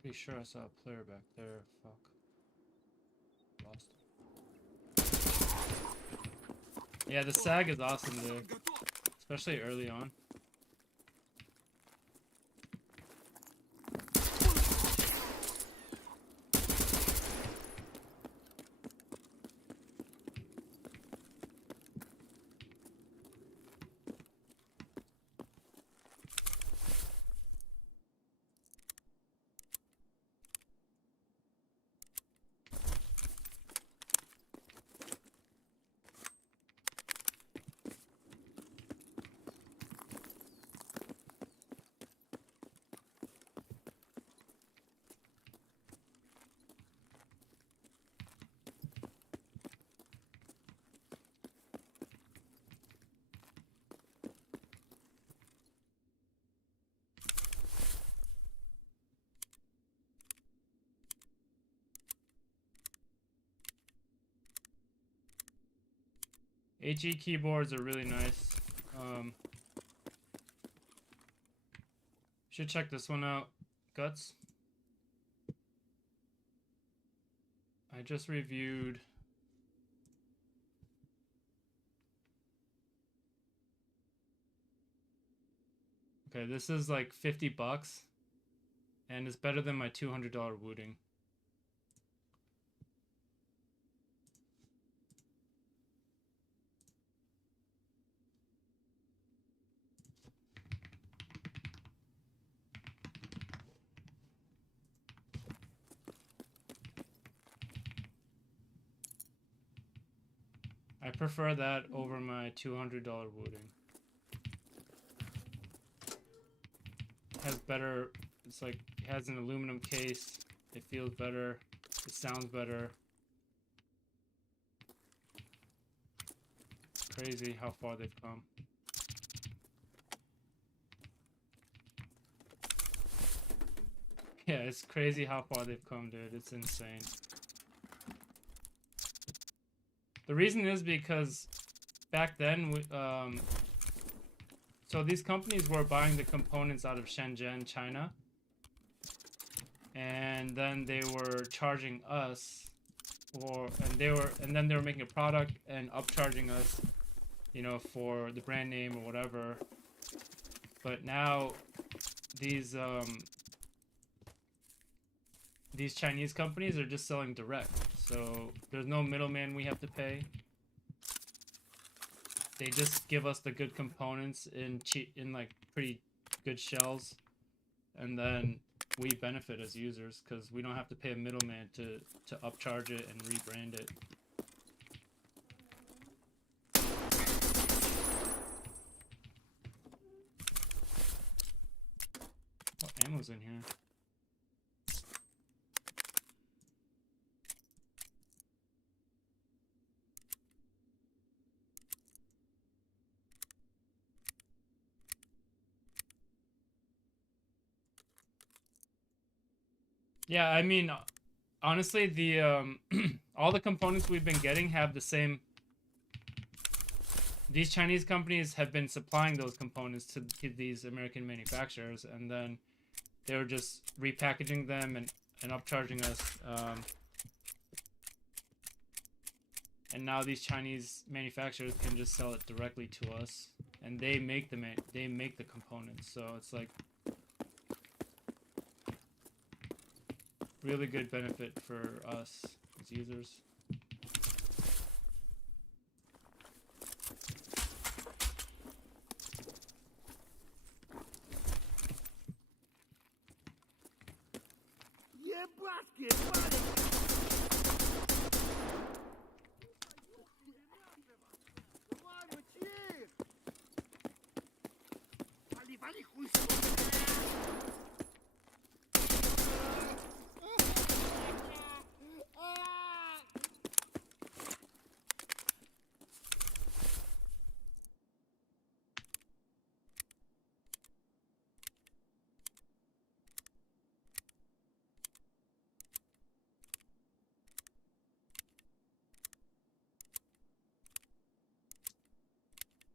Pretty sure I saw a player back there. Fuck. Lost. Yeah, the sag is awesome, dude. Especially early on. HE keyboards are really nice. Should check this one out. Guts. I just reviewed. Okay, this is like $50 and it's better than my $200 Wooting. I prefer that over my $200 Wooting. Has better, it's like, it has an aluminum case, it feels better, it sounds better. Crazy how far they've come. Yeah, it's crazy how far they've come, dude. It's insane. The reason is because back then, so these companies were buying the components out of Shenzhen, China, and then they were charging us and then they were making a product and upcharging us, you know, for the brand name or whatever. But now these Chinese companies are just selling direct, so there's no middleman we have to pay. They just give us the good components in like pretty good shells, and then we benefit as users because we don't have to pay a middleman to upcharge it and rebrand it. What ammo's in here? Yeah, I mean, honestly, the all the components we've been getting have the same. These Chinese companies have been supplying those components to these American manufacturers, and then they were just repackaging them and upcharging us. And now these Chinese manufacturers can just sell it directly to us, and they make the components. So it's like really good benefit for us as users. Ебашки, парень! Давай, мочи их! Вали, вали, хуй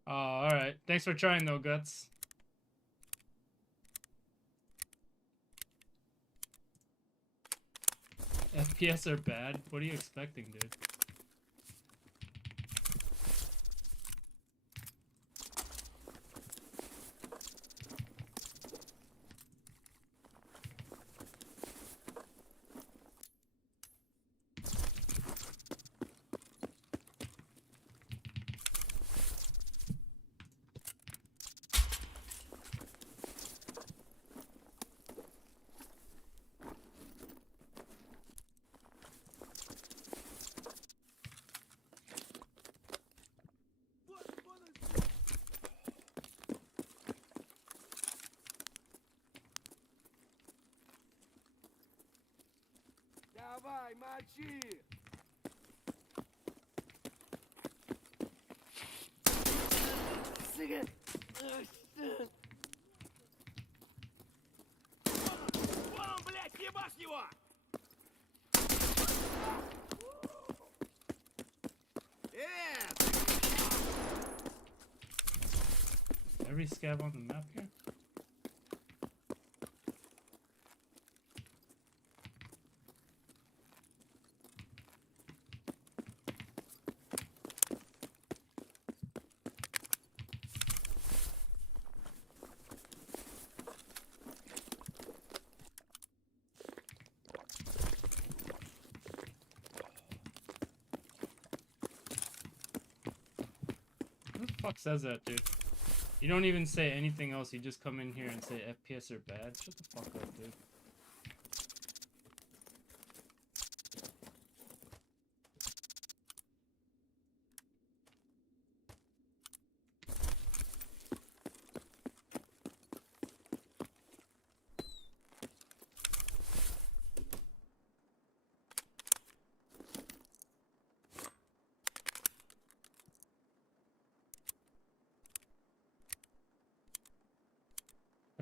Alright. Thanks for trying though, Guts. FPS are bad? What are you expecting, dude? Давай, мочи! Сука! Вон он, блядь, ебашь его! Every scab on the map here? Who the fuck says that, dude? You don't even say anything else, you just come in here and say FPS are bad? Shut the fuck up, dude.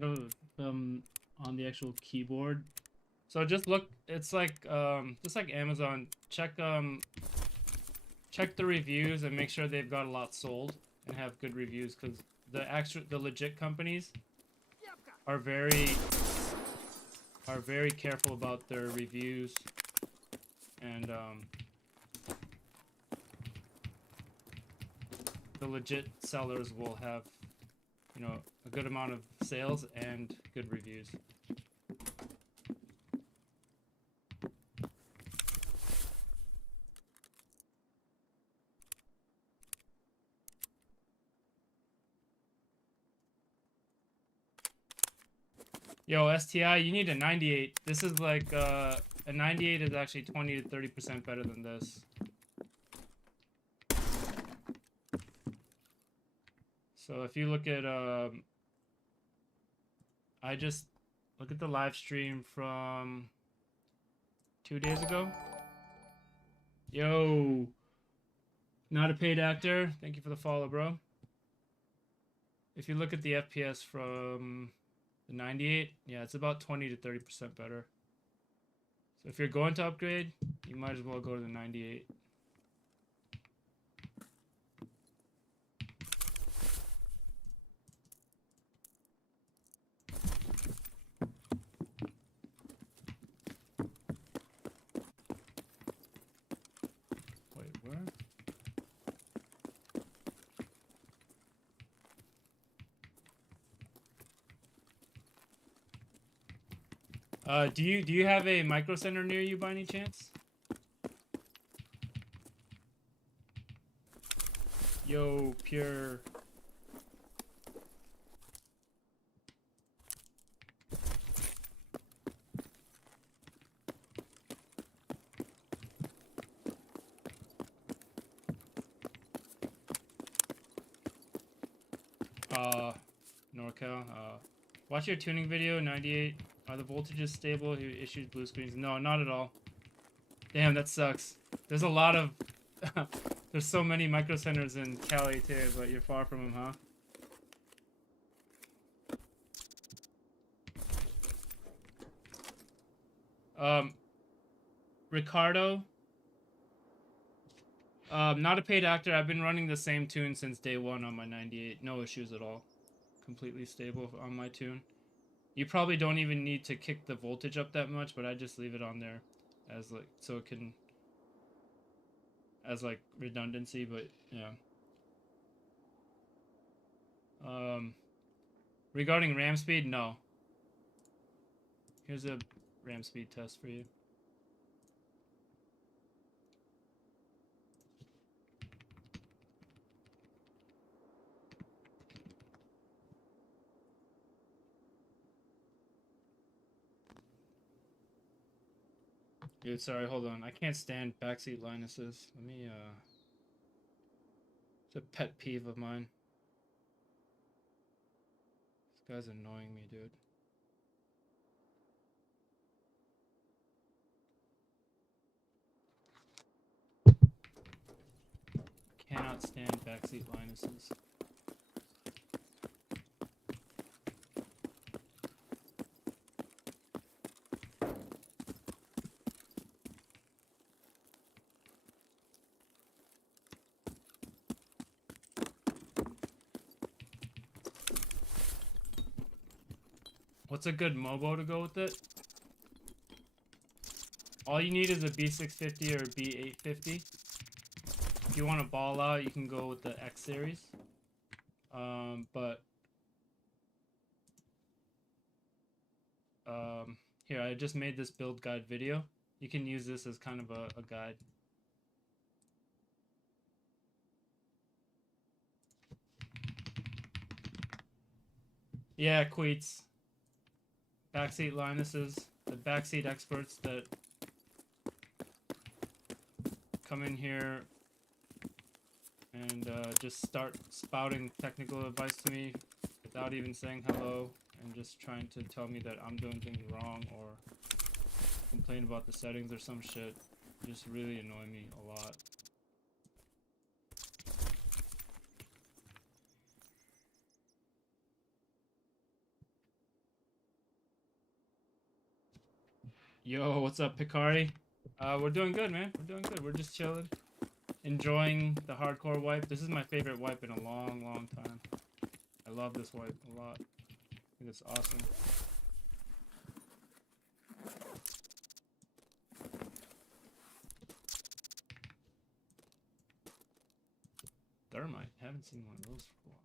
on the actual keyboard. So just look, it's like just like Amazon. Check the reviews and make sure they've got a lot sold and have good reviews, because the legit companies are very careful about their reviews, and the legit sellers will have, you know, a good amount of sales and good reviews. Yo, STI, you need a 98. This is like, a 98 is actually 20 to 30% better than this. So if you look at, I just look at the live stream from 2 days ago. Yo, not a paid actor. Thank you for the follow, bro. If you look at the FPS from the 98, yeah, it's about 20 to 30% better. So if you're going to upgrade, you might as well go to the 98. Wait, where? Do you have a micro center near you by any chance? Yo, pure. NorCal. Watch your tuning video. 98. Are the voltages stable? Who issues blue screens? No, not at all. Damn, that sucks. There's a lot of. There's so many micro centers in Cali too, but you're far from them, huh? Ricardo. Not a paid actor. I've been running the same tune since day one on my 98. No issues at all. Completely stable on my tune. You probably don't even need to kick the voltage up that much, but I just leave it on there as like, so it can, as like redundancy, but yeah. Regarding RAM speed, no. Here's a RAM speed test for you. Dude, sorry, hold on. I can't stand backseat Linuses. Let me, it's a pet peeve of mine. This guy's annoying me, dude. Cannot stand backseat Linuses. What's a good MOBO to go with it? All you need is a B650 or a B850. If you want to ball out, you can go with the X series. Here, I just made this build guide video. You can use this as kind of a guide. Yeah, Queets. Backseat Linuses, the backseat experts that come in here and just start spouting technical advice to me without even saying hello, and just trying to tell me that I'm doing things wrong or complain about the settings or some shit. Just really annoy me a lot. Yo, what's up, Picari? We're doing good, man. We're doing good. We're just chilling, enjoying the hardcore wipe. This is my favorite wipe in a long, long time. I love this wipe a lot. I think it's awesome. Thermite. Haven't seen one of those for a while.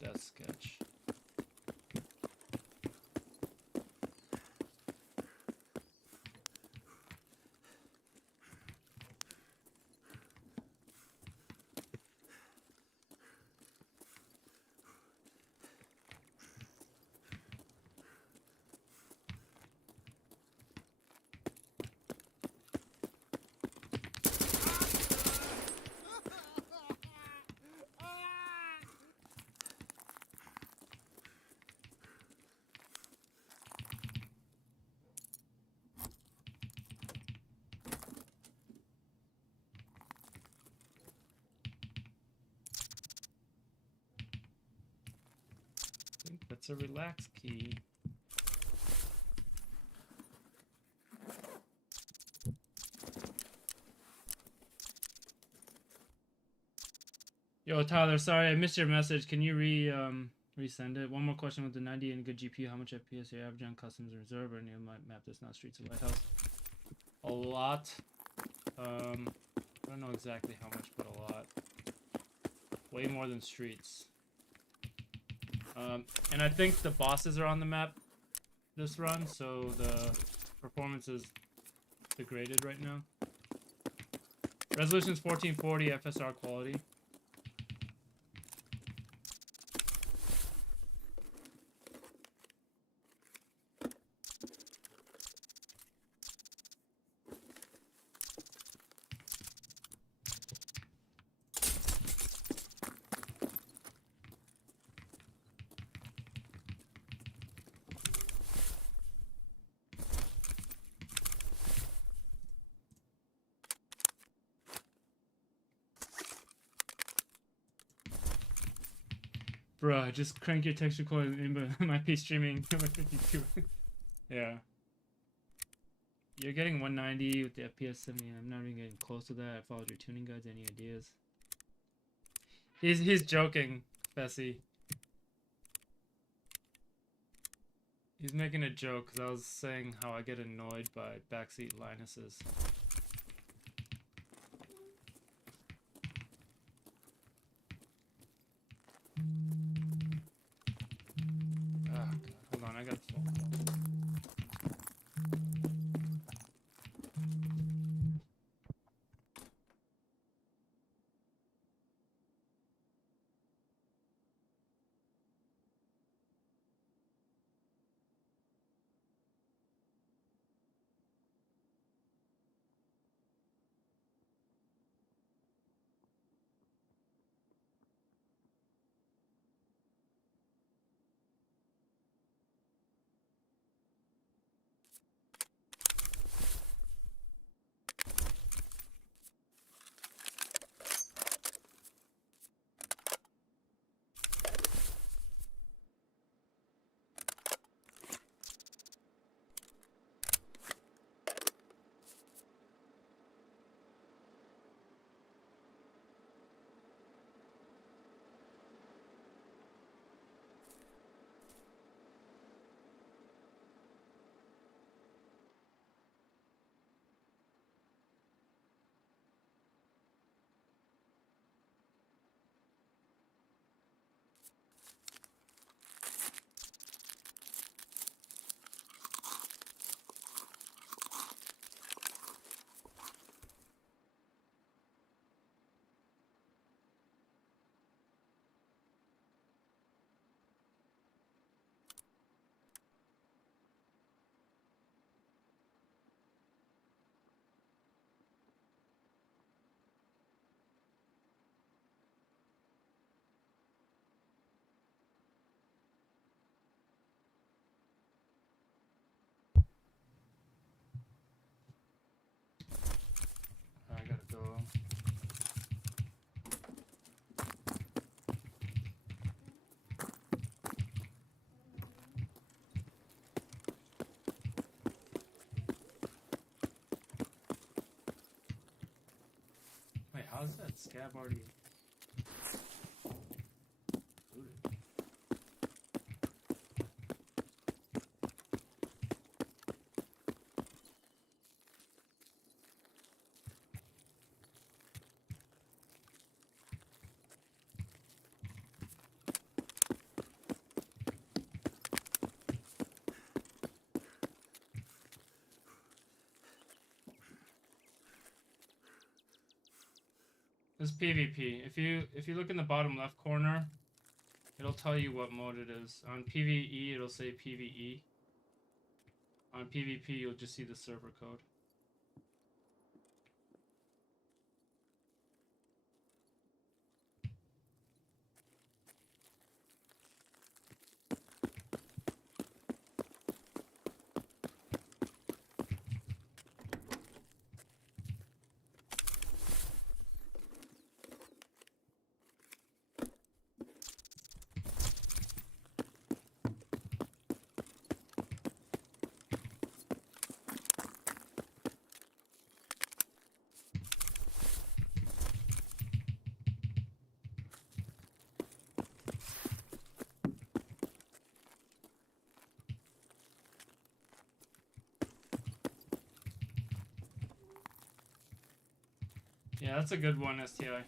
Death sketch. I think that's a relax key. Yo, Tyler, sorry I missed your message. Can you resend it? One more question: with the 90 and good GPU, how much FPS are you averaging on customs and reserve or new map that's not Streets of Lighthouse? A lot. I don't know exactly how much, but a lot. Way more than Streets. And I think the bosses are on the map this run, so the performance is degraded right now. Resolution's 1440 FSR quality. Bruh, just crank your texture card in my P streaming number 52. Yeah. You're getting 190 with the FPS 70. I'm not even getting close to that. I followed your tuning guides. Any ideas? He's joking, Bessie. He's making a joke because I was saying how I get annoyed by backseat Linuses. Ah, God. Hold on, I got a phone call. How's that scab already looted? This is PvP. If you look in the bottom left corner, it'll tell you what mode it is. On PvE, it'll say PvE. On PvP, you'll just see the server code. Yeah, that's a good one, STI.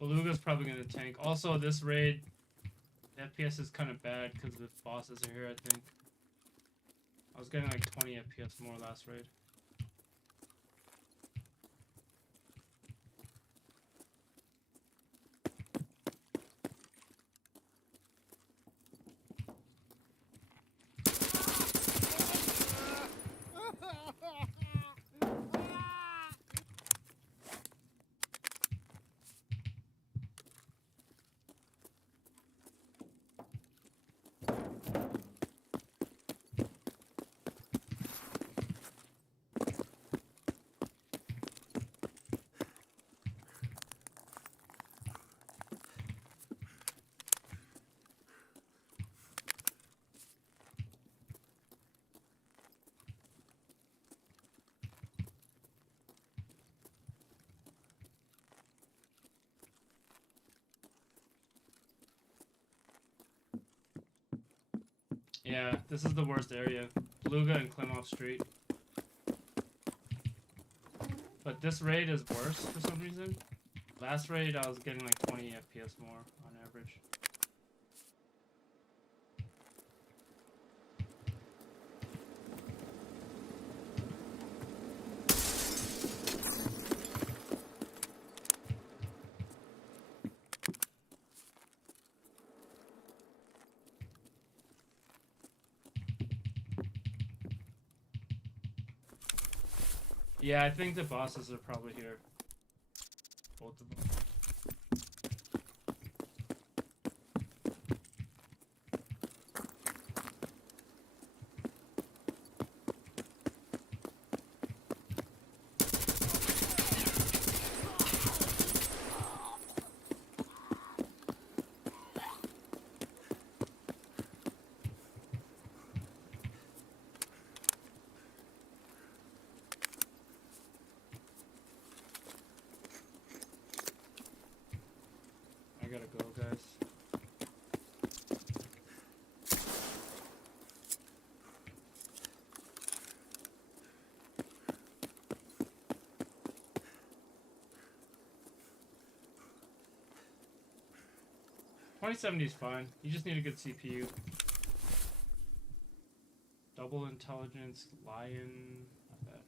Beluga's probably gonna tank. Also, this raid, the FPS is kind of bad because the bosses are here, I think. I was getting like 20 FPS more last raid. Yeah, this is the worst area. Beluga and Klimov Street. But this raid is worse for some reason. Last raid I was getting like 20 FPS more on average. Yeah, I think the bosses are probably here. Both of them. gotta go, guys. $2070 is fine. You just need a good CPU. Double intelligence, lion, not bad.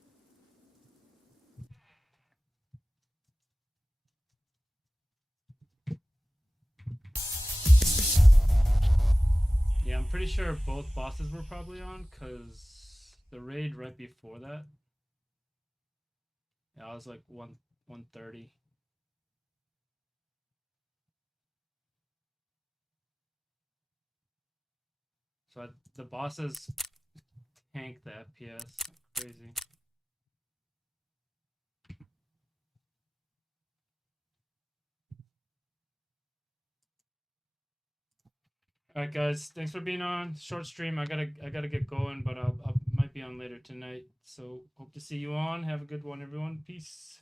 Yeah, I'm pretty sure both bosses were probably on, because the raid right before that, yeah, I was like 130. So the bosses tank the FPS. Crazy. All right, guys. Thanks for being on. Short stream. I gotta get going, but I might be on later tonight. So hope to see you on. Have a good one, everyone. Peace.